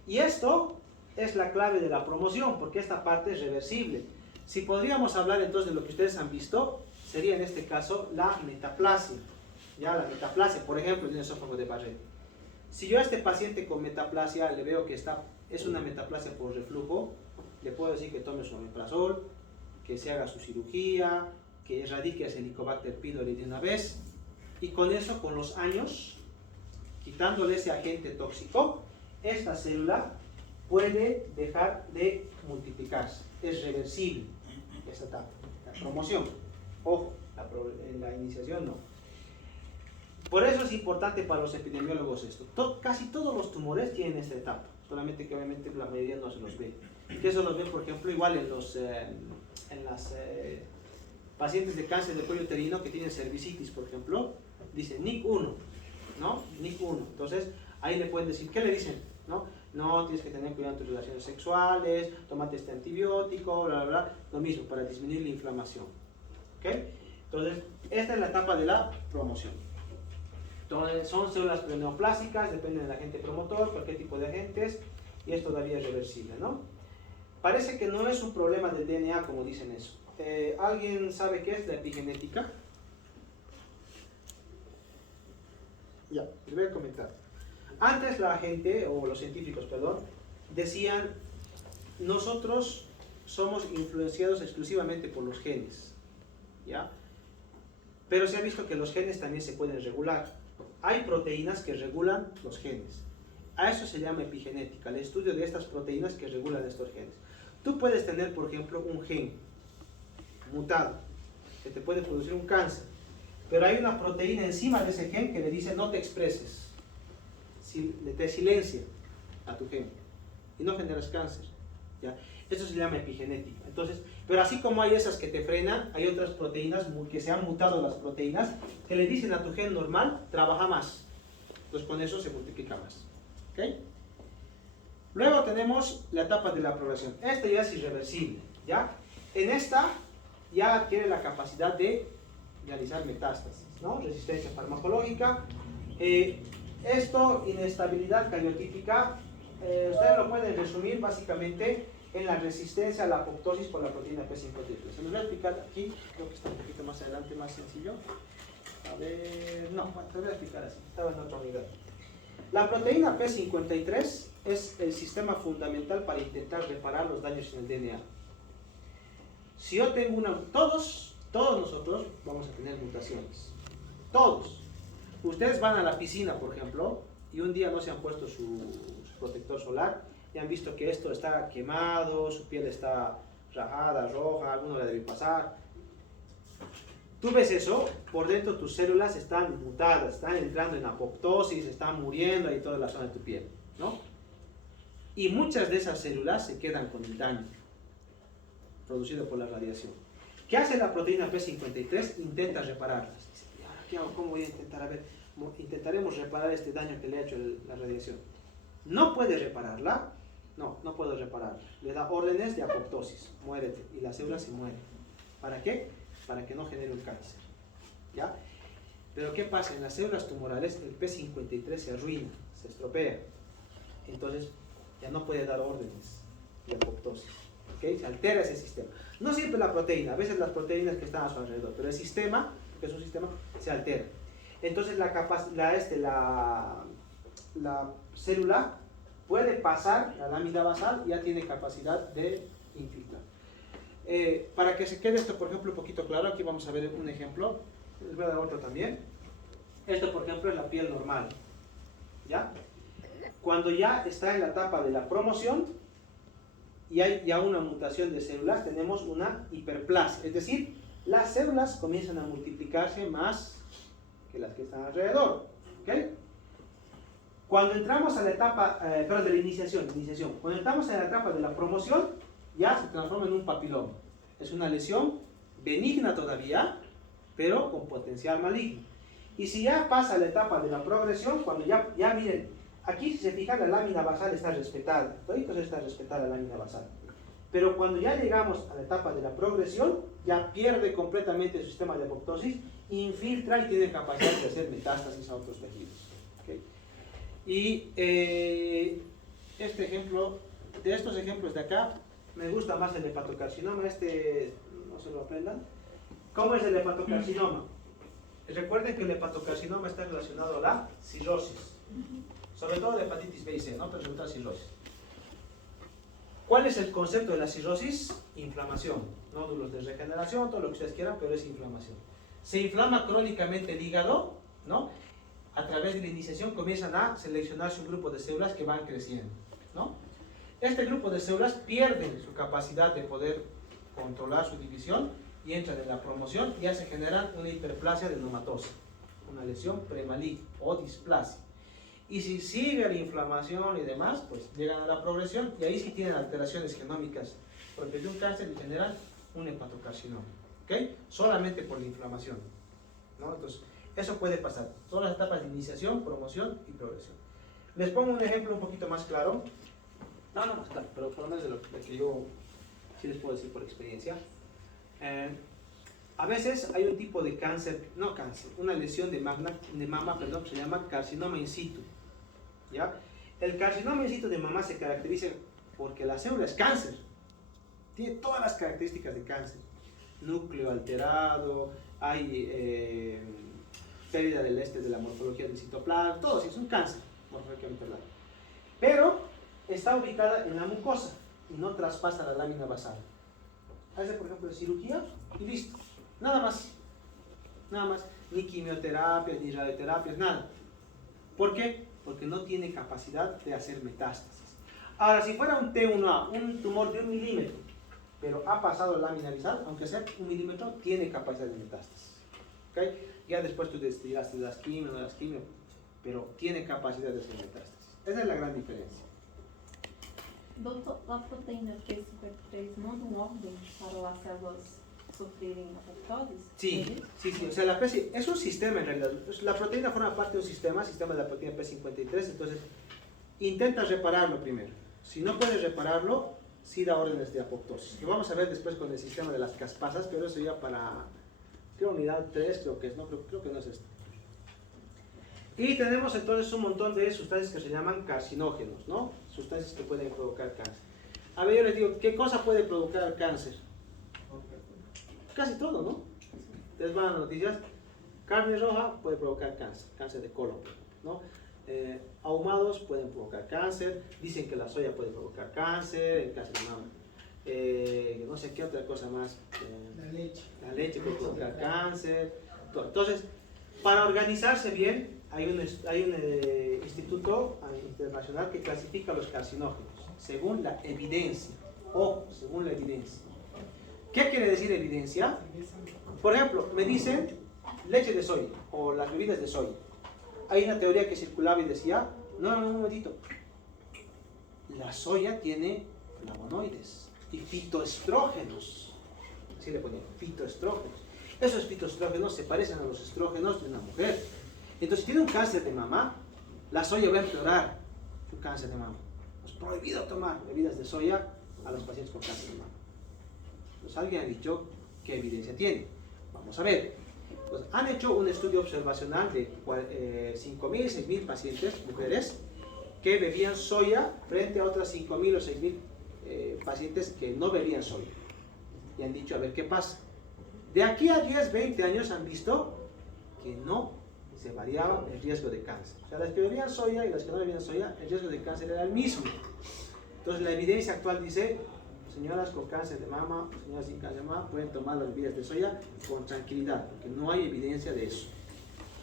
Y esto es la clave de la promoción, porque esta parte es reversible. Si podríamos hablar entonces de lo que ustedes han visto, sería en este caso la metaplasia. Ya la metaplasia, por ejemplo, en el esófago de Barrett. Si yo a este paciente con metaplasia le veo que es una metaplasia por reflujo, le puedo decir que tome su omeprazol, que se haga su cirugía, que erradique el Helicobacter pylori de una vez, y con eso, con los años, quitándole ese agente tóxico, esta célula puede dejar de multiplicarse. Es reversible esa etapa. La promoción, ojo, la iniciación no. Por eso es importante para los epidemiólogos esto. Casi todos los tumores tienen esta etapa, solamente que obviamente la mayoría no se los ve. Que eso los ven, por ejemplo, igual en las pacientes de cáncer de cuello uterino que tienen cervicitis, por ejemplo, dicen NIC1, ¿no? NIC1. Entonces, ahí le pueden decir, ¿qué le dicen? No, tienes que tener cuidado en tus relaciones sexuales, tómate este antibiótico, bla, bla, bla. Lo mismo, para disminuir la inflamación, ¿ok? Entonces, esta es la etapa de la promoción. Entonces, son células neoplásicas, dependen del agente promotor, cualquier tipo de agentes, y es todavía reversible, ¿no? parece que no es un problema del DNA como dicen eso. ¿Alguien sabe qué es la epigenética? Ya, les voy a comentar. Antes la gente, o los científicos, perdón, decían, nosotros somos influenciados exclusivamente por los genes, ¿ya? Pero se ha visto que los genes también se pueden regular. Hay proteínas que regulan los genes. A eso se llama epigenética, el estudio de estas proteínas que regulan estos genes. Tú puedes tener, por ejemplo, un gen mutado que te puede producir un cáncer, pero hay una proteína encima de ese gen que le dice no te expreses, te silencia a tu gen y no generas cáncer, ¿ya? Esto se llama epigenética. Entonces, pero así como hay esas que te frenan, hay otras proteínas que se han mutado las proteínas que le dicen a tu gen normal trabaja más. Entonces con eso se multiplica más. ¿Ok? Luego tenemos la etapa de la progresión. Esta ya es irreversible, ¿ya? En esta ya adquiere la capacidad de realizar metástasis, ¿no? Resistencia farmacológica. Esto, inestabilidad cariotípica, ustedes lo pueden resumir básicamente en la resistencia a la apoptosis por la proteína P53. Se los voy a explicar aquí, creo que está un poquito más adelante, más sencillo. A ver, no, te voy a explicar así, estaba en otra unidad. La proteína P53 es el sistema fundamental para intentar reparar los daños en el DNA. Si yo tengo todos nosotros vamos a tener mutaciones. Todos. Ustedes van a la piscina, por ejemplo, y un día no se han puesto su protector solar y han visto que esto está quemado, su piel está rajada, roja, alguno le debe pasar. Tú ves eso, por dentro tus células están mutadas, están entrando en apoptosis, están muriendo ahí toda la zona de tu piel, ¿no? Y muchas de esas células se quedan con el daño producido por la radiación. ¿Qué hace la proteína P53? Intenta repararlas. ¿Y ahora qué hago? ¿Cómo voy a intentar? A ver, intentaremos reparar este daño que le ha hecho la radiación. No puede repararla. No puedo repararla. Le da órdenes de apoptosis. Muérete. Y la célula se muere. ¿Para qué? Para que no genere un cáncer. ¿Ya? Pero ¿qué pasa? En las células tumorales el P53 se arruina, se estropea. Entonces ya no puede dar órdenes de apoptosis. ¿Okay? Se altera ese sistema. No siempre la proteína, a veces las proteínas que están a su alrededor, pero el sistema, que es un sistema, se altera. Entonces la célula puede pasar la lámina basal y ya tiene capacidad de infiltrar. Para que se quede esto, por ejemplo, un poquito claro, aquí vamos a ver un ejemplo. Les voy a dar otro también. Esto, por ejemplo, es la piel normal. ¿Ya? Cuando ya está en la etapa de la promoción y hay ya una mutación de células, tenemos una hiperplasia. Es decir, las células comienzan a multiplicarse más que las que están alrededor. ¿Ok? Cuando entramos a la etapa, de la iniciación, cuando entramos en la etapa de la promoción, ya se transforma en un papiloma. Es una lesión benigna todavía, pero con potencial maligno. Y si ya pasa la etapa de la progresión, cuando ya miren, aquí si se fijan la lámina basal está respetada, todito está respetada la lámina basal. Pero cuando ya llegamos a la etapa de la progresión, ya pierde completamente su sistema de apoptosis, infiltra y tiene capacidad de hacer metástasis a otros tejidos. ¿Okay? Y este ejemplo, de estos ejemplos de acá, me gusta más el hepatocarcinoma, no se lo aprendan. ¿Cómo es el hepatocarcinoma? Recuerden que el hepatocarcinoma está relacionado a la cirrosis, sobre todo la hepatitis B y C, ¿no? Pero sobre todo la cirrosis. ¿Cuál es el concepto de la cirrosis? Inflamación, nódulos de regeneración, todo lo que ustedes quieran, pero es inflamación. Se inflama crónicamente el hígado, ¿no? A través de la iniciación comienzan a seleccionarse un grupo de células que van creciendo, ¿no? Este grupo de células pierden su capacidad de poder controlar su división y entran en la promoción y ya se genera una hiperplasia de neumatosa, una lesión premaligna o displasia. Y si sigue la inflamación y demás, pues llegan a la progresión y ahí sí tienen alteraciones genómicas propias de un cáncer y generan un hepatocarcinoma, ¿ok? Solamente por la inflamación, ¿no? Entonces, eso puede pasar. Son las etapas de iniciación, promoción y progresión. Les pongo un ejemplo un poquito más claro. No más claro, pero por lo menos de lo que yo sí les puedo decir por experiencia. A veces hay un tipo de cáncer, una lesión de mama, que se llama carcinoma in situ. ¿Ya? El carcinoma in situ de mama se caracteriza porque la célula es cáncer, tiene todas las características de cáncer. Núcleo alterado, hay pérdida del de la morfología del citoplasma, todo eso es un cáncer, morfológicamente hablando. Pero está ubicada en la mucosa y no traspasa la lámina basal. Hace, por ejemplo, cirugía y listo. Nada más. Nada más. Ni quimioterapia, ni radioterapia, nada. ¿Por qué? Porque no tiene capacidad de hacer metástasis. Ahora, si fuera un T1A, un tumor de 1 milímetro, pero ha pasado la lámina basal, aunque sea 1 milímetro, tiene capacidad de metástasis. ¿Okay? Ya después tú dirás si das quimio o no das quimio, pero tiene capacidad de hacer metástasis. Esa es la gran diferencia. Doutor, a proteína P53 manda órgão para las células sufrirem apoptosis? Sí, sí, sí. O sea, la P es un sistema en realidad. La proteína forma parte de un sistema de la proteína P53, entonces intenta repararlo primero. Si no puedes repararlo, sí da órdenes de apoptosis. Lo vamos a ver después con el sistema de las caspasas, pero eso ya para, creo, unidad 3, creo que es, no, creo que no es esto. Y tenemos entonces un montón de sustancias que se llaman carcinógenos, ¿no? Sustancias que pueden provocar cáncer. A ver, yo les digo, ¿qué cosa puede provocar cáncer? Casi todo, ¿no? Ustedes van a las noticias, carne roja puede provocar cáncer, cáncer de colon, ¿no? Ahumados pueden provocar cáncer, dicen que la soya puede provocar cáncer, el cáncer de mama. No sé qué otra cosa más. La leche puede provocar cáncer. Todo. Entonces, para organizarse bien, hay un instituto internacional que clasifica los carcinógenos según la evidencia. Ojo, según la evidencia. ¿Qué quiere decir evidencia? Por ejemplo, me dicen leche de soya o las bebidas de soya. Hay una teoría que circulaba y decía, no, un momentito. La soya tiene flavonoides y fitoestrógenos. Así le ponían, fitoestrógenos. Esos fitoestrógenos se parecen a los estrógenos de una mujer. Entonces, si tiene un cáncer de mama, la soya va a empeorar su cáncer de mama. Es prohibido tomar bebidas de soya a los pacientes con cáncer de mama. Pues alguien ha dicho qué evidencia tiene. Vamos a ver. Pues han hecho un estudio observacional de 5.000, 6.000 pacientes, mujeres, que bebían soya frente a otras 5.000 o 6.000 pacientes que no bebían soya. Y han dicho, a ver qué pasa. De aquí a 10, 20 años han visto que no se variaba el riesgo de cáncer. O sea, las que bebían soya y las que no bebían soya, el riesgo de cáncer era el mismo. Entonces, la evidencia actual dice, señoras con cáncer de mama, señoras sin cáncer de mama, pueden tomar las bebidas de soya con tranquilidad, porque no hay evidencia de eso.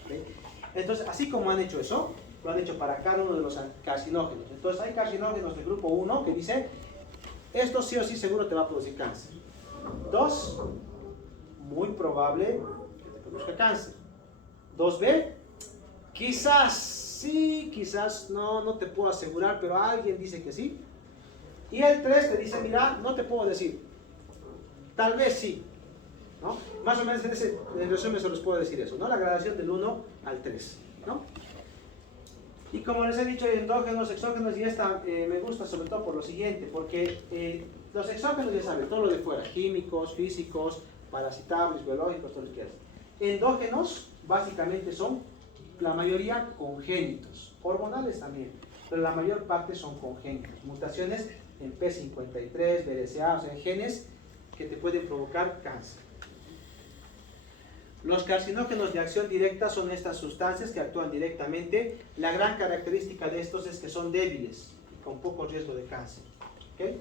¿Okay? Entonces, así como han hecho eso, lo han hecho para cada uno de los carcinógenos. Entonces, hay carcinógenos del grupo 1 que dice, esto sí o sí seguro te va a producir cáncer. 2, muy probable que te produzca cáncer. 2B, quizás sí, quizás no, no te puedo asegurar, pero alguien dice que sí. Y el 3 te dice, mira, no te puedo decir, tal vez sí, ¿no? Más o menos en resumen se les puedo decir eso, ¿no? La gradación del 1 al 3, ¿no? Y como les he dicho, hay endógenos, exógenos, y esta me gusta sobre todo por lo siguiente, porque los exógenos ya saben, todo lo de fuera, químicos, físicos, parasitables, biológicos, todo lo que es. Endógenos básicamente son la mayoría congénitos, hormonales también, pero la mayor parte son congénitos, mutaciones en P53, BRCA, o sea, genes que te pueden provocar cáncer. Los carcinógenos de acción directa son estas sustancias que actúan directamente. La gran característica de estos es que son débiles y con poco riesgo de cáncer. ¿Okay?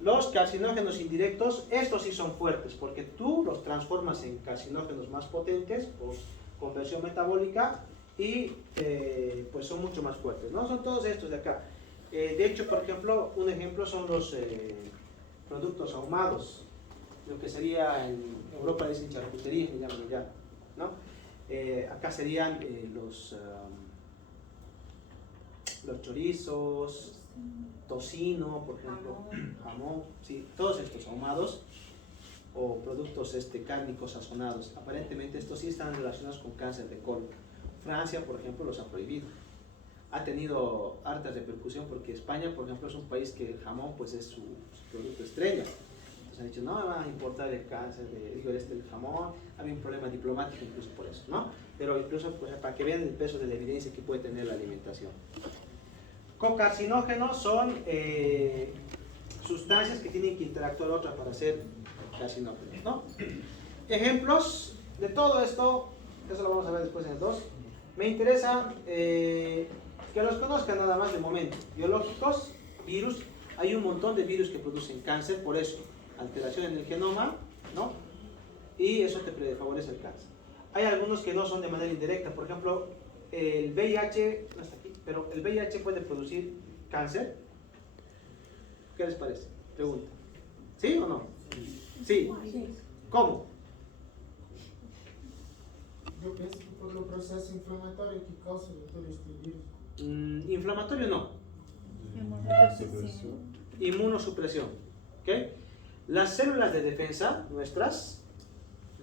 Los carcinógenos indirectos, estos sí son fuertes porque tú los transformas en carcinógenos más potentes por conversión metabólica y pues son mucho más fuertes, ¿no? Son todos estos de acá. De hecho, por ejemplo, un ejemplo son los productos ahumados, lo que sería en Europa dicen charcutería, me llaman ya, ¿no? Acá serían los chorizos, tocino, por ejemplo, jamón, sí, todos estos ahumados o productos cárnicos sazonados. Aparentemente estos sí están relacionados con cáncer de colon. Francia, por ejemplo, los ha prohibido. Ha tenido harta repercusión porque España, por ejemplo, es un país que el jamón pues es su producto estrella. Entonces han dicho, no me van a importar el cáncer, el jamón. Había un problema diplomático incluso por eso, ¿no? Pero incluso pues, para que vean el peso de la evidencia que puede tener la alimentación. Cocarcinógenos son sustancias que tienen que interactuar otra para ser carcinógenos, ¿no? Ejemplos de todo esto, eso lo vamos a ver después en el 2. Me interesa que los conozcan nada más de momento. Biológicos, virus, hay un montón de virus que producen cáncer, por eso, alteración en el genoma, ¿no? Y eso te favorece el cáncer. Hay algunos que no son de manera indirecta, por ejemplo, el VIH, no está aquí, pero el VIH puede producir cáncer. ¿Qué les parece? Pregunta. ¿Sí o no? Sí. Sí. ¿Cómo? Eu penso que por um processo inflamatório que causa todo este vírus. Inflamatorio no. Imunodeficiente. Inmunosupresión. ¿Ok? Las células de defensa nuestras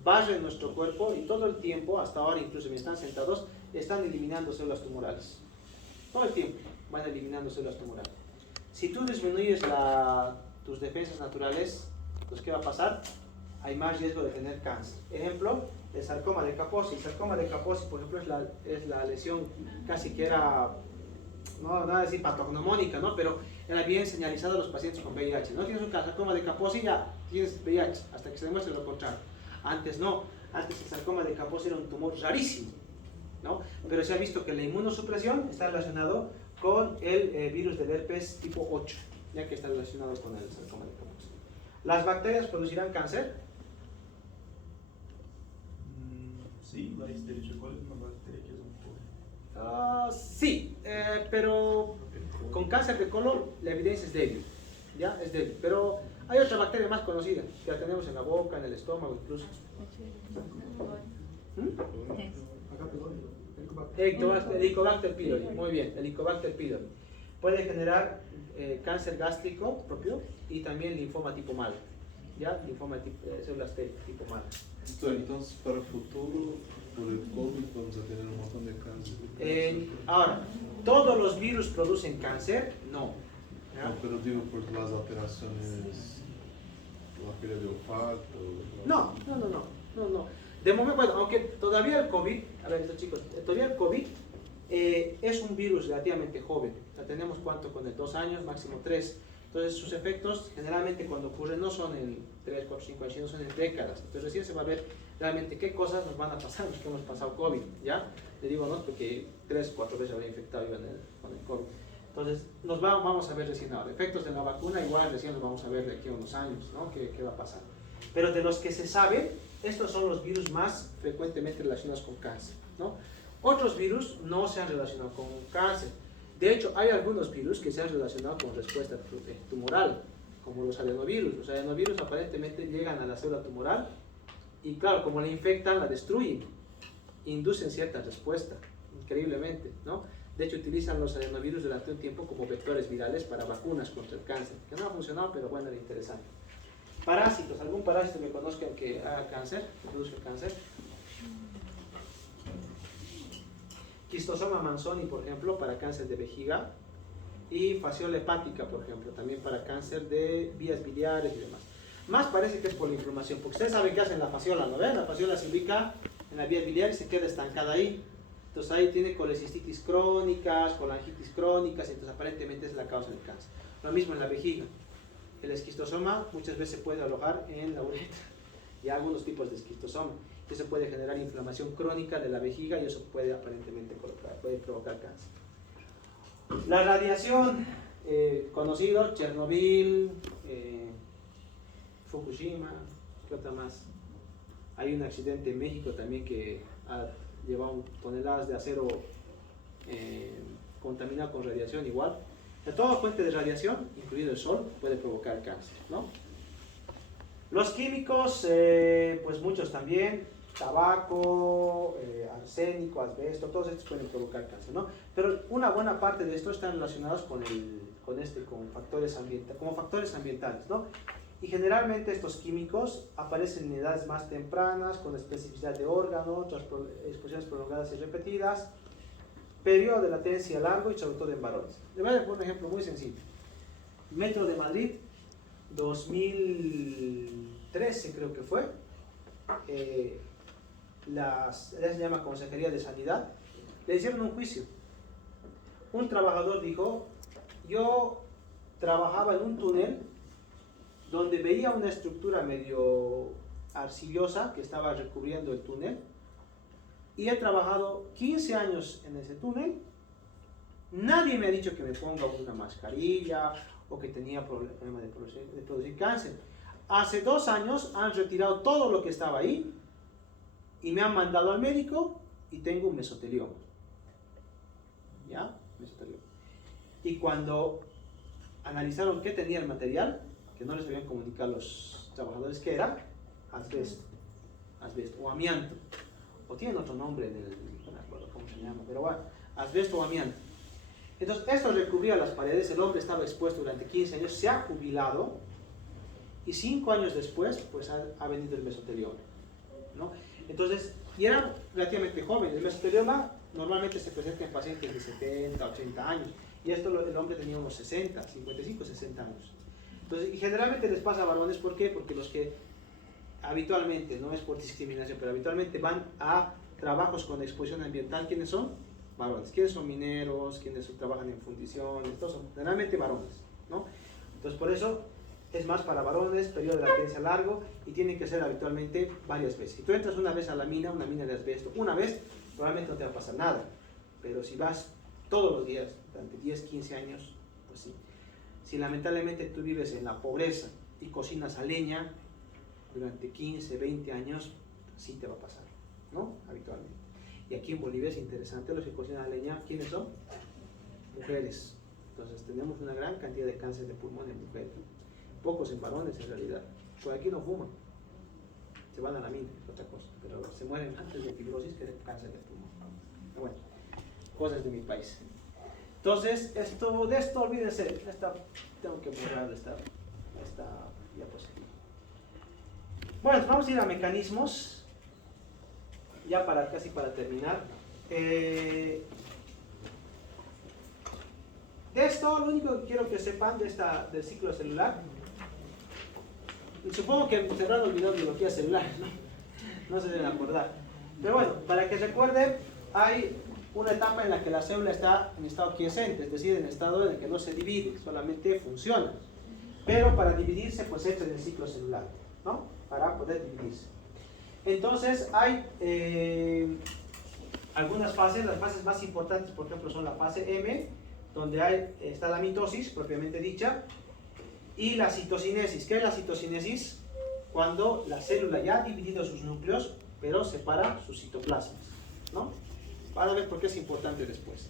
barren nuestro cuerpo y todo el tiempo, hasta ahora incluso me están sentados, están eliminando células tumorales. Todo el tiempo van eliminando células tumorales. Si tú disminuyes tus defensas naturales, pues ¿qué va a pasar? Hay más riesgo de tener cáncer. Ejemplo, el sarcoma de Kaposi. El sarcoma de Kaposi, por ejemplo, es la lesión casi que era, no nada decir patognomónica, ¿no? Pero era bien señalizado a los pacientes con VIH. No tienes un sarcoma de Kaposi, ya tienes VIH, hasta que se demuestre lo contrario. Antes no, antes el sarcoma de Kaposi era un tumor rarísimo, ¿no? Pero se ha visto que la inmunosupresión está relacionado con el virus del herpes tipo 8, ya que está relacionado con el sarcoma de Kaposi. ¿Las bacterias producirán cáncer? Sí, la Escherichia coli es una bacteria que es un poco. Sí, pero con cáncer de colon la evidencia es débil, ¿ya? Es débil, pero hay otra bacteria más conocida que la tenemos en la boca, en el estómago incluso. Helicobacter pylori, muy bien, Helicobacter pylori. Puede generar cáncer gástrico propio y también linfoma tipo mal, ¿ya? Linfoma células T tipo mal. Entonces, para el futuro, por el COVID, vamos a tener un montón de cáncer. Ahora, ¿todos los virus producen cáncer? No. ¿Ya? No, pero digo por las alteraciones, la pérdida de olfato. No. De momento, bueno, aunque todavía el COVID, a ver, estos chicos, todavía el COVID es un virus relativamente joven. O sea, tenemos cuánto con el 2 años, máximo 3. Entonces sus efectos generalmente cuando ocurren no son en 3, 4, 5 años, sino son en décadas. Entonces recién se va a ver realmente qué cosas nos van a pasar los que hemos pasado COVID, ¿ya? Le digo no, porque 3, 4 veces había infectado yo con el COVID. Entonces vamos a ver recién ahora. Efectos de la vacuna igual recién los vamos a ver de aquí a unos años, ¿no? ¿Qué va a pasar? Pero de los que se sabe, estos son los virus más frecuentemente relacionados con cáncer, ¿no? Otros virus no se han relacionado con cáncer. De hecho, hay algunos virus que se han relacionado con respuesta tumoral, como los adenovirus. Los adenovirus aparentemente llegan a la célula tumoral y claro, como la infectan, la destruyen, inducen cierta respuesta, increíblemente, ¿no? De hecho, utilizan los adenovirus durante un tiempo como vectores virales para vacunas contra el cáncer, que no ha funcionado, pero bueno, era interesante. Parásitos, ¿algún parásito que conozcan que haga cáncer, que produce cáncer? Quistosoma manzoni, por ejemplo, para cáncer de vejiga, y fasciola hepática, por ejemplo, también para cáncer de vías biliares y demás. Más parece que es por la inflamación, porque ustedes saben qué hacen la fasciola, ¿no ven? La fasciola se ubica en la vía biliar y se queda estancada ahí. Entonces ahí tiene colecistitis crónicas, colangitis crónicas, entonces aparentemente es la causa del cáncer. Lo mismo en la vejiga. El esquistosoma muchas veces puede alojar en la uretra y algunos tipos de esquistosoma. Eso puede generar inflamación crónica de la vejiga y eso puede aparentemente provocar cáncer. La radiación, conocido, Chernobyl, Fukushima, ¿qué otra más? Hay un accidente en México también que ha llevado toneladas de acero contaminado con radiación igual. De toda fuente de radiación, incluido el sol, puede provocar cáncer, ¿no? Los químicos, pues muchos también, tabaco, arsénico, asbesto, todos estos pueden provocar cáncer, ¿no? Pero una buena parte de estos están relacionados con factores ambientales, ¿no? Y generalmente estos químicos aparecen en edades más tempranas, con especificidad de órgano, exposiciones prolongadas y repetidas, periodo de latencia largo y sobre todo en varones. Le voy a dar un ejemplo muy sencillo. Metro de Madrid, 2013 creo que fue, se llama Consejería de Sanidad, le hicieron un juicio. Un trabajador dijo, yo trabajaba en un túnel donde veía una estructura medio arcillosa que estaba recubriendo el túnel, y he trabajado 15 años en ese túnel. Nadie me ha dicho que me ponga una mascarilla o que tenía problema de producir cáncer. Hace 2 años han retirado todo lo que estaba ahí y me han mandado al médico y tengo un mesotelioma. ¿Ya? Mesotelioma. Y cuando analizaron qué tenía el material, que no les habían comunicado a los trabajadores que era, asbesto o amianto, o tienen otro nombre, no me acuerdo cómo se llama, pero bueno, asbesto o amianto. Entonces esto recubría las paredes, el hombre estaba expuesto durante 15 años, se ha jubilado, y 5 años después pues ha venido el mesotelioma, ¿no? Entonces, y era relativamente joven. El mesotelioma normalmente se presenta en pacientes de 70, 80 años, y esto el hombre tenía unos 60, 55, 60 años. Entonces, y generalmente les pasa a varones, ¿por qué? Porque los que habitualmente, no es por discriminación, pero habitualmente van a trabajos con exposición ambiental, ¿quiénes son? Varones. ¿Quiénes son mineros? ¿Quiénes trabajan en fundiciones? Todos son generalmente varones, ¿no? Entonces, por eso es más para varones, periodo de latencia largo, y tiene que ser habitualmente varias veces. Si tú entras una vez a la mina, una mina de asbesto, una vez, probablemente no te va a pasar nada. Pero si vas todos los días, durante 10, 15 años, pues sí. Si lamentablemente tú vives en la pobreza y cocinas a leña durante 15, 20 años, sí te va a pasar, ¿no? Habitualmente. Y aquí en Bolivia es interesante, los que cocinan a leña, ¿quiénes son? Mujeres. Entonces tenemos una gran cantidad de cáncer de pulmón en mujeres. Pocos en varones en realidad. Por aquí no fuman. Se van a la mina, es otra cosa. Pero se mueren antes de fibrosis que de cáncer de pulmón. Pero bueno, cosas de mi país. Entonces, de esto olvídense. Tengo que borrar esta diapositiva. Bueno, vamos a ir a mecanismos. Ya casi para terminar. De esto, lo único que quiero que sepan del ciclo celular, y supongo que se habrán olvidado de biología celular, no se deben acordar. Pero bueno, para que recuerden, hay una etapa en la que la célula está en estado quiescente, es decir, en estado en el que no se divide, solamente funciona. Pero para dividirse, pues entra en el ciclo celular, ¿no? Para poder dividirse. Entonces, hay algunas fases. Las fases más importantes, por ejemplo, son la fase M, donde está la mitosis, propiamente dicha, y la citocinesis. ¿Qué es la citocinesis? Cuando la célula ya ha dividido sus núcleos, pero separa sus citoplasmas, ¿no? Para ver por qué es importante después.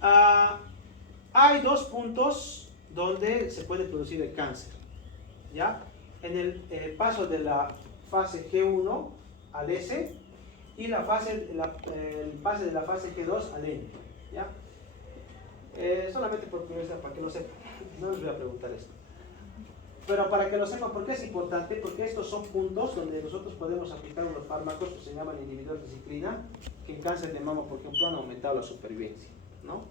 Hay 2 puntos donde se puede producir el cáncer, ¿ya? En el paso de la fase G1 al S y el pase de la fase G2 al N, ¿ya? Solamente por curiosidad, para que lo sepan, no les voy a preguntar esto. Pero para que lo sepan, ¿por qué es importante? Porque estos son puntos donde nosotros podemos aplicar unos fármacos que se llaman inhibidores de ciclina, que en cáncer de mama, por ejemplo, han aumentado la supervivencia, ¿no?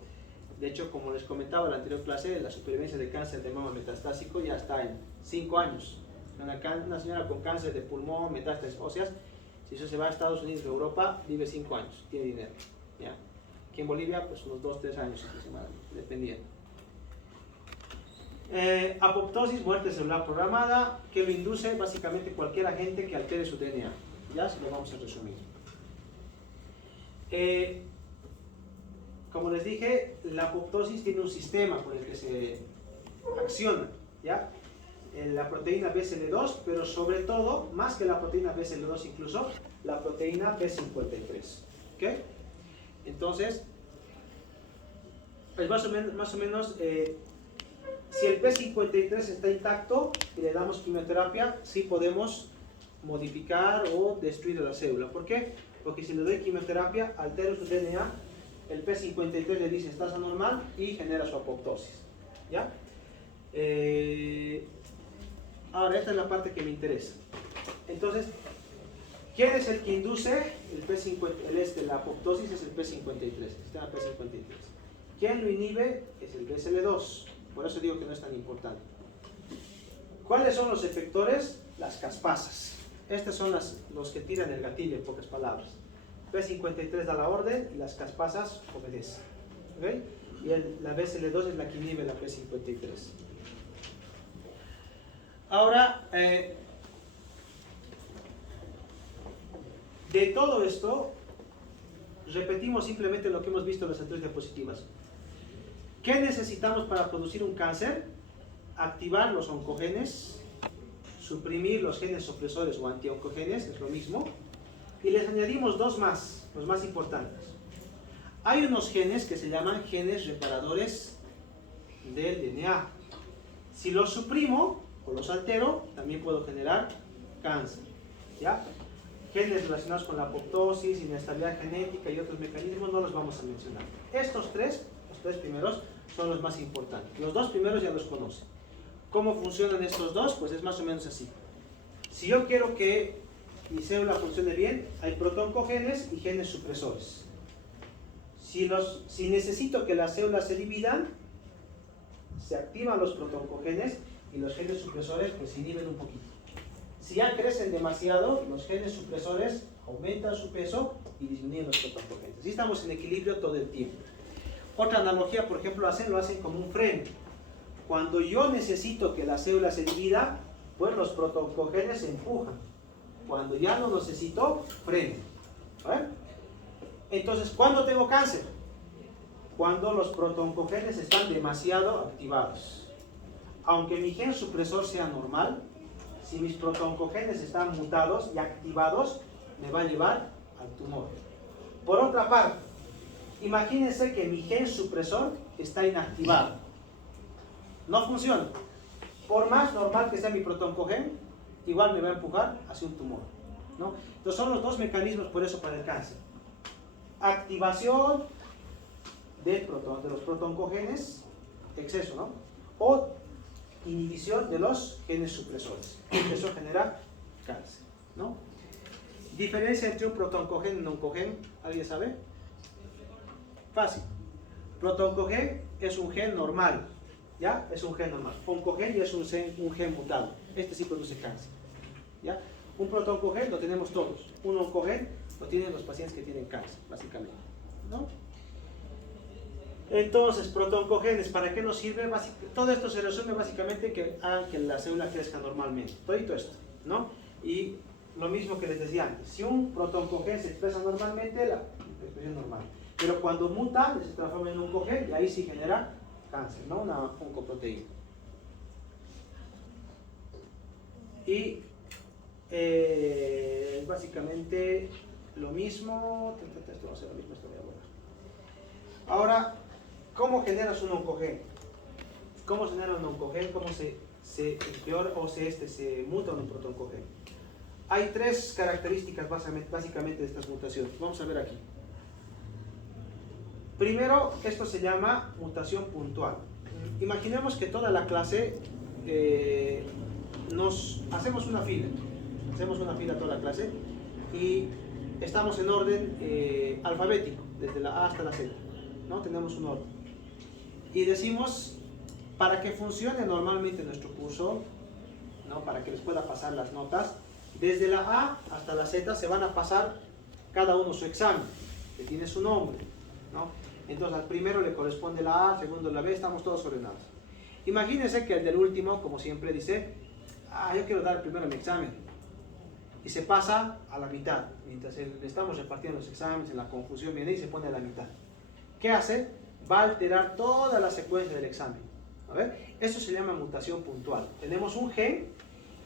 De hecho, como les comentaba en la anterior clase, la supervivencia de cáncer de mama metastásico ya está en 5 años. Una señora con cáncer de pulmón, metástasis óseas, si eso se va a Estados Unidos o Europa, vive 5 años, tiene dinero, ¿ya? Aquí en Bolivia, pues unos 2-3 años aproximadamente, dependiendo. Apoptosis, muerte celular programada, que lo induce básicamente cualquier agente que altere su DNA. Ya se lo vamos a resumir. Como les dije, la apoptosis tiene un sistema con el que se acciona, ¿ya? La proteína BCL2, pero sobre todo, más que la proteína BCL2 incluso, la proteína B53. ¿Ok? Entonces, pues más o menos si el P53 está intacto y le damos quimioterapia, sí podemos modificar o destruir la célula. ¿Por qué? Porque si le doy quimioterapia, altero su DNA, el P53 le dice estás anormal y genera su apoptosis, ¿ya? Ahora, esta es la parte que me interesa. Entonces, ¿quién es el que induce la apoptosis? Es el P53, el sistema P53. ¿Quién lo inhibe? Es el BCL2. Por eso digo que no es tan importante. ¿Cuáles son los efectores? Las caspasas. Estos son los que tiran el gatillo, en pocas palabras. P53 da la orden y las caspasas obedecen. ¿Okay? Y la BCL2 es la que inhibe la P53. Ahora, de todo esto, repetimos simplemente lo que hemos visto en las anteriores diapositivas. ¿Qué necesitamos para producir un cáncer? Activar los oncogenes, suprimir los genes supresores o antioncogenes, es lo mismo, y les añadimos dos más, los más importantes. Hay unos genes que se llaman genes reparadores del DNA. Si los suprimo o los altero, también puedo generar cáncer, ¿ya? Genes relacionados con la apoptosis, inestabilidad genética y otros mecanismos no los vamos a mencionar. Estos tres, los tres primeros, son los más importantes. Los dos primeros ya los conocen. ¿Cómo funcionan estos dos? Pues es más o menos así. Si yo quiero que mi célula funcione bien, hay protoncogenes y genes supresores. Si necesito que las células se dividan, se activan los protoncogenes y los genes supresores pues se inhiben un poquito. Si ya crecen demasiado, los genes supresores aumentan su peso y disminuyen los protoncogenes. Así estamos en equilibrio todo el tiempo. Otra analogía, por ejemplo, lo hacen como un freno. Cuando yo necesito que la célula se divida, pues los protoncogenes se empujan. Cuando ya no los necesito, freno. ¿Vale? Entonces, ¿cuándo tengo cáncer? Cuando los protoncogenes están demasiado activados. Aunque mi gen supresor sea normal, si mis protoncogenes están mutados y activados, me va a llevar al tumor. Por otra parte, imagínense que mi gen supresor está inactivado. No funciona. Por más normal que sea mi protoncogen, igual me va a empujar hacia un tumor, ¿no? Entonces son los dos mecanismos por eso para el cáncer. Activación de los protoncogenes, exceso, ¿no? O inhibición de los genes supresores. Eso genera cáncer, ¿no? Diferencia entre un protoncogen y un oncogen, ¿alguien sabe? Fácil. Protoncogen es un gen normal, ¿ya? Es un gen normal. Oncogen ya es un gen mutado. Este sí produce cáncer, ¿ya? Un protoncogen lo tenemos todos. Un oncogen lo tienen los pacientes que tienen cáncer, básicamente, ¿no? Entonces, protoncogenes, ¿para qué nos sirve? Todo esto se resume básicamente que hagan que la célula crezca normalmente. Todo esto, ¿no? Y lo mismo que les decía antes. Si un protoncogen se expresa normalmente, la expresión normal. Pero cuando muta, se transforma en un oncogen y ahí sí genera cáncer, ¿no? Una oncoproteína. Y básicamente lo mismo. Esto va a ser lo mismo, esto voy a borrar. Ahora, ¿cómo generas un oncogen? ¿Cómo se genera un oncogen? ¿Cómo se empeora o se muta un protoncogen? Hay tres características básicamente de estas mutaciones. Vamos a ver aquí. Primero, esto se llama mutación puntual. Imaginemos que toda la clase hacemos una fila toda la clase y estamos en orden alfabético, desde la A hasta la Z, ¿no? Tenemos un orden. Y decimos, para que funcione normalmente nuestro curso, ¿no? Para que les pueda pasar las notas, desde la A hasta la Z se van a pasar cada uno su examen, que tiene su nombre, ¿no? Entonces al primero le corresponde la A, al segundo la B, estamos todos ordenados. Imagínense que el del último, como siempre, dice, yo quiero dar primero mi examen. Y se pasa a la mitad. Mientras le estamos repartiendo los exámenes, en la confusión viene y se pone a la mitad. ¿Qué hace? Va a alterar toda la secuencia del examen. A ver, eso se llama mutación puntual. Tenemos un gen,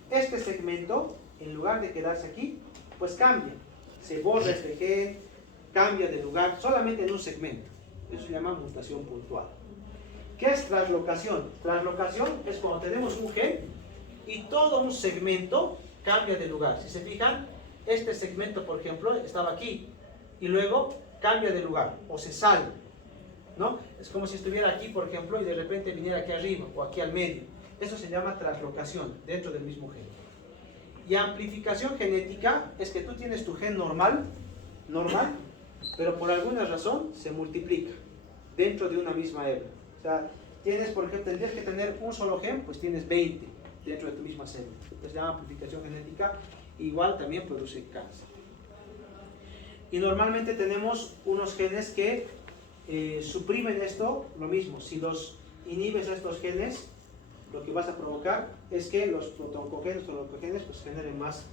este segmento, en lugar de quedarse aquí, pues cambia. Se borra este gen, cambia de lugar, solamente en un segmento. Eso se llama mutación puntual. ¿Qué es translocación? Translocación es cuando tenemos un gen y todo un segmento cambia de lugar. Si se fijan, este segmento, por ejemplo, estaba aquí y luego cambia de lugar o se sale, ¿no? Es como si estuviera aquí, por ejemplo, y de repente viniera aquí arriba o aquí al medio. Eso se llama translocación dentro del mismo gen. Y amplificación genética es que tú tienes tu gen normal, pero por alguna razón se multiplica dentro de una misma hebra. O sea, tienes, por ejemplo, tendrías que tener un solo gen, pues tienes 20 dentro de tu misma célula. Entonces se llama amplificación genética, igual también produce cáncer. Y normalmente tenemos unos genes que suprimen esto, lo mismo, si los inhibes a estos genes, lo que vas a provocar es que los protooncogenes o leucogenes pues generen más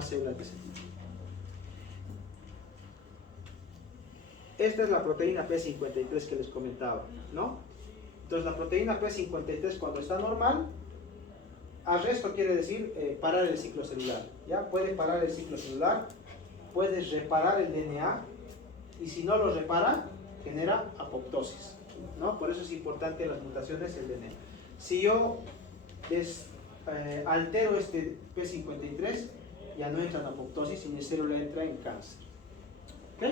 células de ese tipo. Esta es la proteína P53 que les comentaba, ¿no? Entonces la proteína P53 cuando está normal, arresto quiere decir parar el ciclo celular, ¿ya? Puede parar el ciclo celular, puede reparar el DNA y si no lo repara, genera apoptosis, ¿no? Por eso es importante en las mutaciones el DNA. Si yo altero este P53, ya no entra en apoptosis y mi célula entra en cáncer. ¿Ok?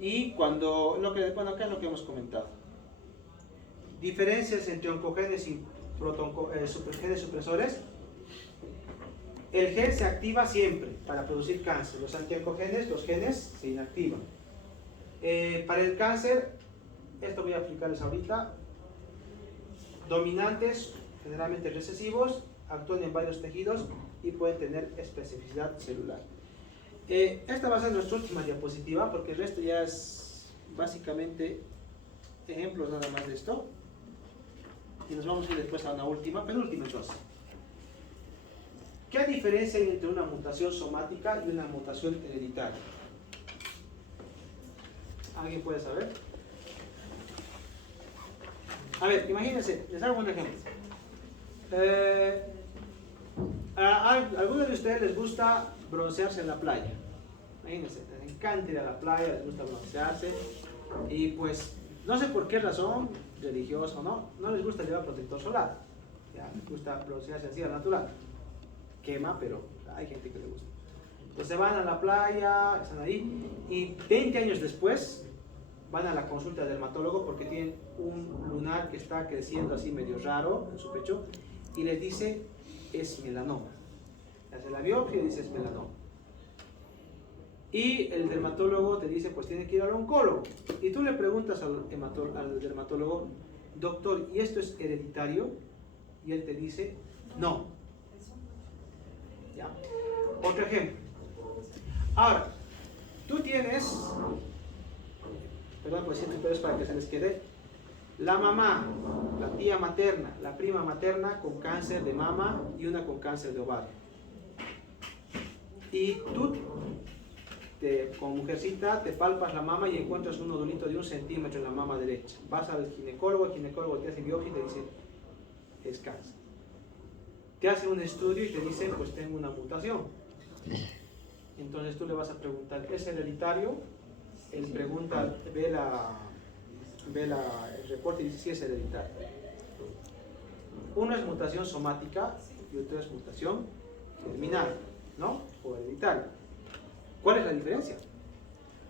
Y acá es lo que hemos comentado. Diferencias entre oncogenes y genes supresores. El gen se activa siempre para producir cáncer. Los antioncogenes, los genes, se inactivan. Para el cáncer, esto voy a explicarles ahorita. Dominantes, generalmente recesivos, actúan en varios tejidos y pueden tener especificidad celular. Esta va a ser nuestra última diapositiva porque el resto ya es básicamente ejemplos nada más de esto. Y nos vamos a ir después a una penúltima entonces. ¿Qué diferencia hay entre una mutación somática y una mutación hereditaria? ¿Alguien puede saber? A ver, imagínense, les hago un ejemplo. ¿A alguno de ustedes les gusta broncearse en la playa? Imagínense, les encanta ir a la playa, les gusta broncearse y pues no sé por qué razón, religiosa o no les gusta llevar protector solar. Ya, les gusta broncearse así al natural. Quema, pero hay gente que le gusta. Entonces van a la playa, están ahí y 20 años después van a la consulta del dermatólogo porque tienen un lunar que está creciendo así medio raro en su pecho y les dice es melanoma. Hace la biopsia y dice es melanoma. Y el dermatólogo te dice pues tiene que ir al oncólogo. Y tú le preguntas al dermatólogo, doctor, ¿y esto es hereditario? Y él te dice no. ¿Ya? Otro ejemplo. Ahora, tú tienes, perdón, pues siempre es para que se les quede, la mamá, la tía materna, la prima materna con cáncer de mama y una con cáncer de ovario. Y tú, como mujercita, te palpas la mama y encuentras un nodulito de 1 centímetro en la mama derecha. Vas al ginecólogo, el ginecólogo te hace biopsia y te dice, es cáncer. Te hace un estudio y te dice, pues tengo una mutación. Entonces tú le vas a preguntar, ¿es hereditario? Él pregunta, ve el reporte y dice, sí es hereditario. Uno es mutación somática y otro es mutación germinal, ¿no? O hereditaria. ¿Cuál es la diferencia?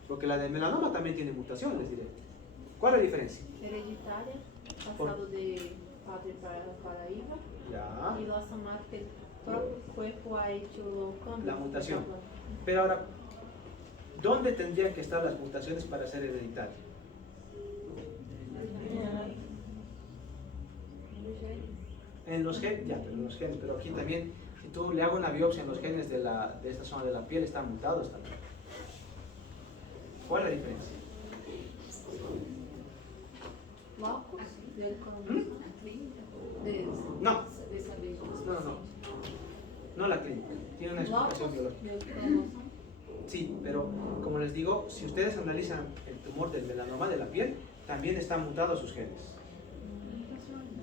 Porque la de melanoma también tiene mutación, les diré. ¿Cuál es la diferencia? Hereditaria, pasado de padre para hija. Ya. Y la somática, el propio cuerpo ha hecho los cambios. La mutación. Pero ahora, ¿dónde tendrían que estar las mutaciones para ser hereditarias? En los genes, ya, pero en los genes, pero aquí también, si tú le hago una biopsia en los genes de esta zona de la piel, están mutados también. ¿Cuál es la diferencia? Locos del cromosoma. No, no la clínica, tiene una explicación Locos biológica. del cromosoma. Sí, pero como les digo, si ustedes analizan el tumor del melanoma de la piel, también están mutados sus genes.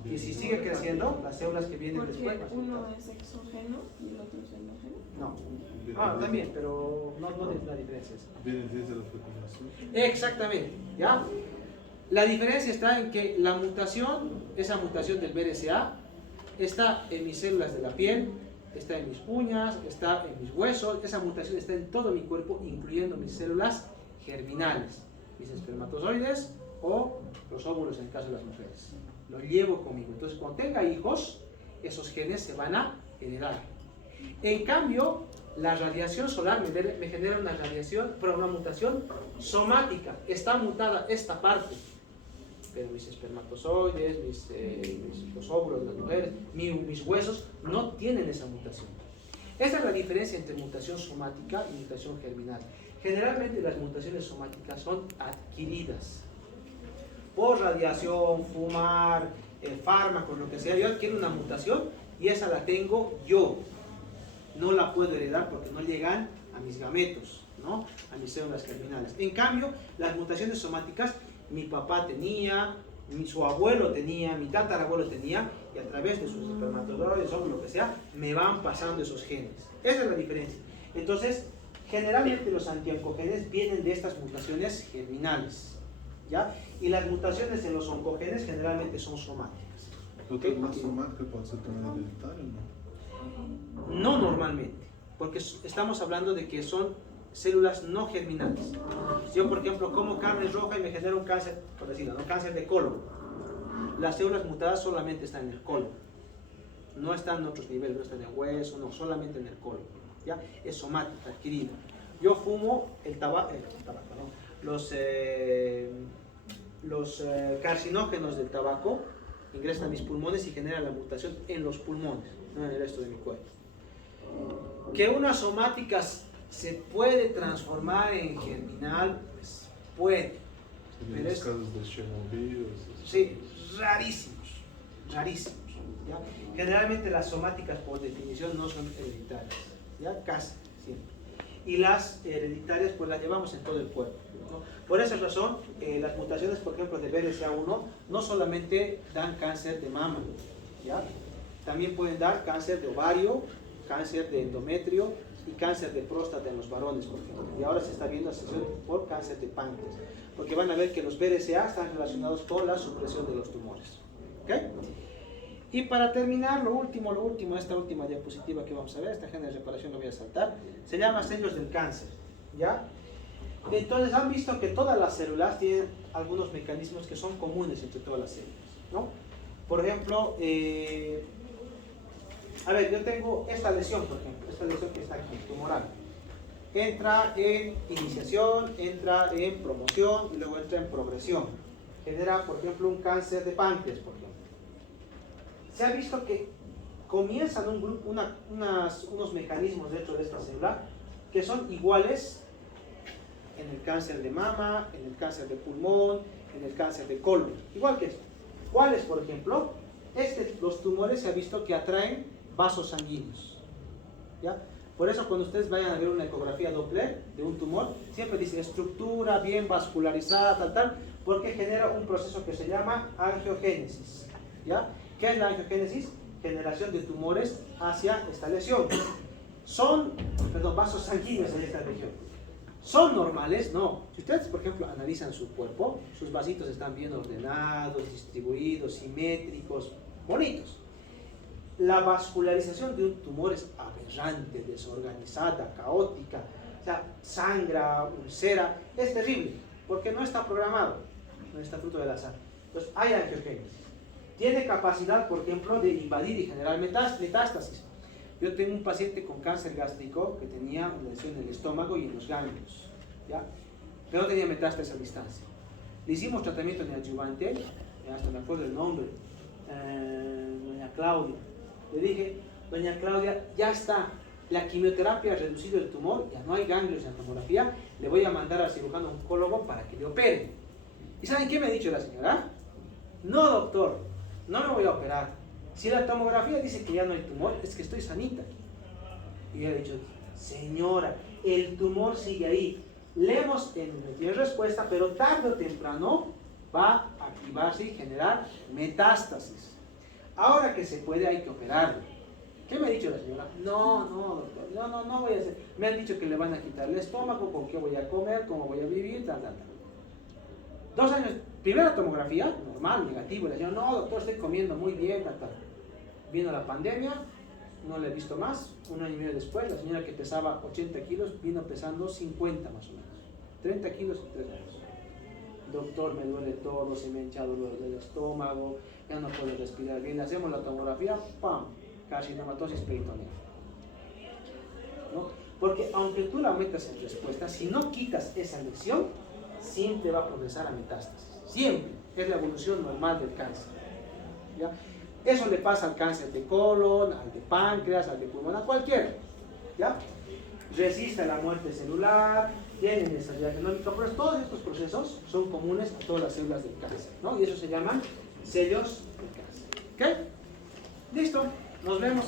Y si sigue creciendo, las células que vienen después... Porque uno es exógeno y el otro es endógeno. No. También, pero no es la diferencia. Viene desde la fecundación. Exactamente, ¿ya? La diferencia está en que la mutación, esa mutación del BRCA, está en mis células de la piel, está en mis uñas, está en mis huesos, esa mutación está en todo mi cuerpo, incluyendo mis células germinales, mis espermatozoides o los óvulos en el caso de las mujeres. Lo llevo conmigo. Entonces, cuando tenga hijos, esos genes se van a heredar. En cambio, la radiación solar me genera una una mutación somática. Está mutada esta parte. Pero mis espermatozoides, los óvulos de las mujeres, mis huesos no tienen esa mutación. Esa es la diferencia entre mutación somática y mutación germinal. Generalmente las mutaciones somáticas son adquiridas por radiación, fumar, fármacos, lo que sea, yo adquiero una mutación y esa la tengo yo. No la puedo heredar porque no llegan a mis gametos, ¿no? A mis células germinales. En cambio, las mutaciones somáticas, mi papá tenía, su abuelo tenía, mi tatarabuelo tenía, y a través de sus espermatozoides o lo que sea, me van pasando esos genes. Esa es la diferencia. Entonces, generalmente los antioncogenes vienen de estas mutaciones germinales, ¿ya? Y las mutaciones en los oncogenes generalmente son somáticas. Doutor, na somática pode ser também hereditario, não? No normalmente, porque estamos hablando de que son células no germinales. Si yo, por ejemplo, como carne roja y me genera un cáncer, por decirlo, un cáncer de colon, las células mutadas solamente están en el colon, no están en otros niveles, no están en el hueso, no, solamente en el colon, ¿ya? Es somática, adquirida. Yo fumo el tabaco, ¿no? Los carcinógenos del tabaco ingresan a mis pulmones y generan la mutación en los pulmones, no en el resto de mi cuerpo. Que una somática se puede transformar en germinal, pues puede. Seria Pero os es- casos de Chernobyl, essas Sí, rarísimos, rarísimos. ¿Ya? Generalmente las somáticas por definición no son hereditarias, ¿ya? Casi siempre. Y las hereditarias pues las llevamos en todo el cuerpo, ¿no? Por esa razón, las mutaciones, por ejemplo, de BRCA1 no solamente dan cáncer de mama, ¿ya? También pueden dar cáncer de ovario, cáncer de endometrio y cáncer de próstata en los varones, por ejemplo. Y ahora se está viendo asociación por cáncer de páncreas, porque van a ver que los BRCA están relacionados con la supresión de los tumores. ¿Ok? Y para terminar, lo último, esta última diapositiva que vamos a ver, esta agenda de reparación lo voy a saltar, se llama sellos del cáncer, ¿ya? Entonces han visto que todas las células tienen algunos mecanismos que son comunes entre todas las células, ¿no? Por ejemplo, a ver, yo tengo esta lesión, por ejemplo, esta lesión que está aquí, tumoral. Entra en iniciación, entra en promoción y luego entra en progresión. Genera, por ejemplo, un cáncer de páncreas, por ejemplo. Se ha visto que comienzan unos mecanismos dentro de esta célula que son iguales en el cáncer de mama, en el cáncer de pulmón, en el cáncer de colon. Igual que esto. ¿Cuáles, por ejemplo? Los tumores se ha visto que atraen vasos sanguíneos, ¿ya? Por eso cuando ustedes vayan a ver una ecografía Doppler de un tumor, siempre dice estructura bien vascularizada, tal, porque genera un proceso que se llama angiogénesis, ¿ya? ¿Qué es la angiogénesis? Generación de tumores hacia esta lesión. Vasos sanguíneos en esta región. ¿Son normales? No. Si ustedes, por ejemplo, analizan su cuerpo, sus vasitos están bien ordenados, distribuidos, simétricos, bonitos. La vascularización de un tumor es aberrante, desorganizada, caótica, o sea, sangra, ulcera, es terrible, porque no está programado, no está fruto del azar. Entonces, hay angiogénesis. Tiene capacidad, por ejemplo, de invadir y generar metástasis. Yo tengo un paciente con cáncer gástrico que tenía una lesión en el estómago y en los ganglios, ¿ya? Pero no tenía metástasis a distancia. Le hicimos tratamiento neoadyuvante, hasta me acuerdo el nombre, doña Claudia. Le dije, doña Claudia, ya está, la quimioterapia ha reducido el tumor, ya no hay ganglios en la tomografía, le voy a mandar al cirujano oncólogo para que le opere. ¿Y saben qué me ha dicho la señora? No, doctor, no me voy a operar. Si la tomografía dice que ya no hay tumor, es que estoy sanita. Y yo le he dicho, señora, el tumor sigue ahí. Le hemos metido respuesta, pero tarde o temprano va a activarse y generar metástasis. Ahora que se puede, hay que operarlo. ¿Qué me ha dicho la señora? No, doctor, no voy a hacer. Me han dicho que le van a quitar el estómago, con qué voy a comer, cómo voy a vivir, tal. 2 años, primera tomografía, normal, negativo. La señora, no, doctor, estoy comiendo muy bien, tal. Vino la pandemia, no la he visto más. 1 año y medio después, la señora que pesaba 80 kilos vino pesando 50 más o menos. 30 kilos en 3 años. Doctor, me duele todo, se me ha hinchado el estómago, ya no puedo respirar bien. Le hacemos la tomografía, ¡pam! Carcinomatosis peritoneal. ¿No? Porque aunque tú la metas en respuesta, si no quitas esa lesión, siempre va a progresar a metástasis. Siempre. Es la evolución normal del cáncer. ¿Ya? Eso le pasa al cáncer de colon, al de páncreas, al de pulmón, a cualquiera. ¿Ya? Resiste a la muerte celular, tiene inestabilidad genómica, pero todos estos procesos son comunes a todas las células del cáncer, ¿no? Y eso se llaman sellos del cáncer. ¿Ok? Listo, nos vemos.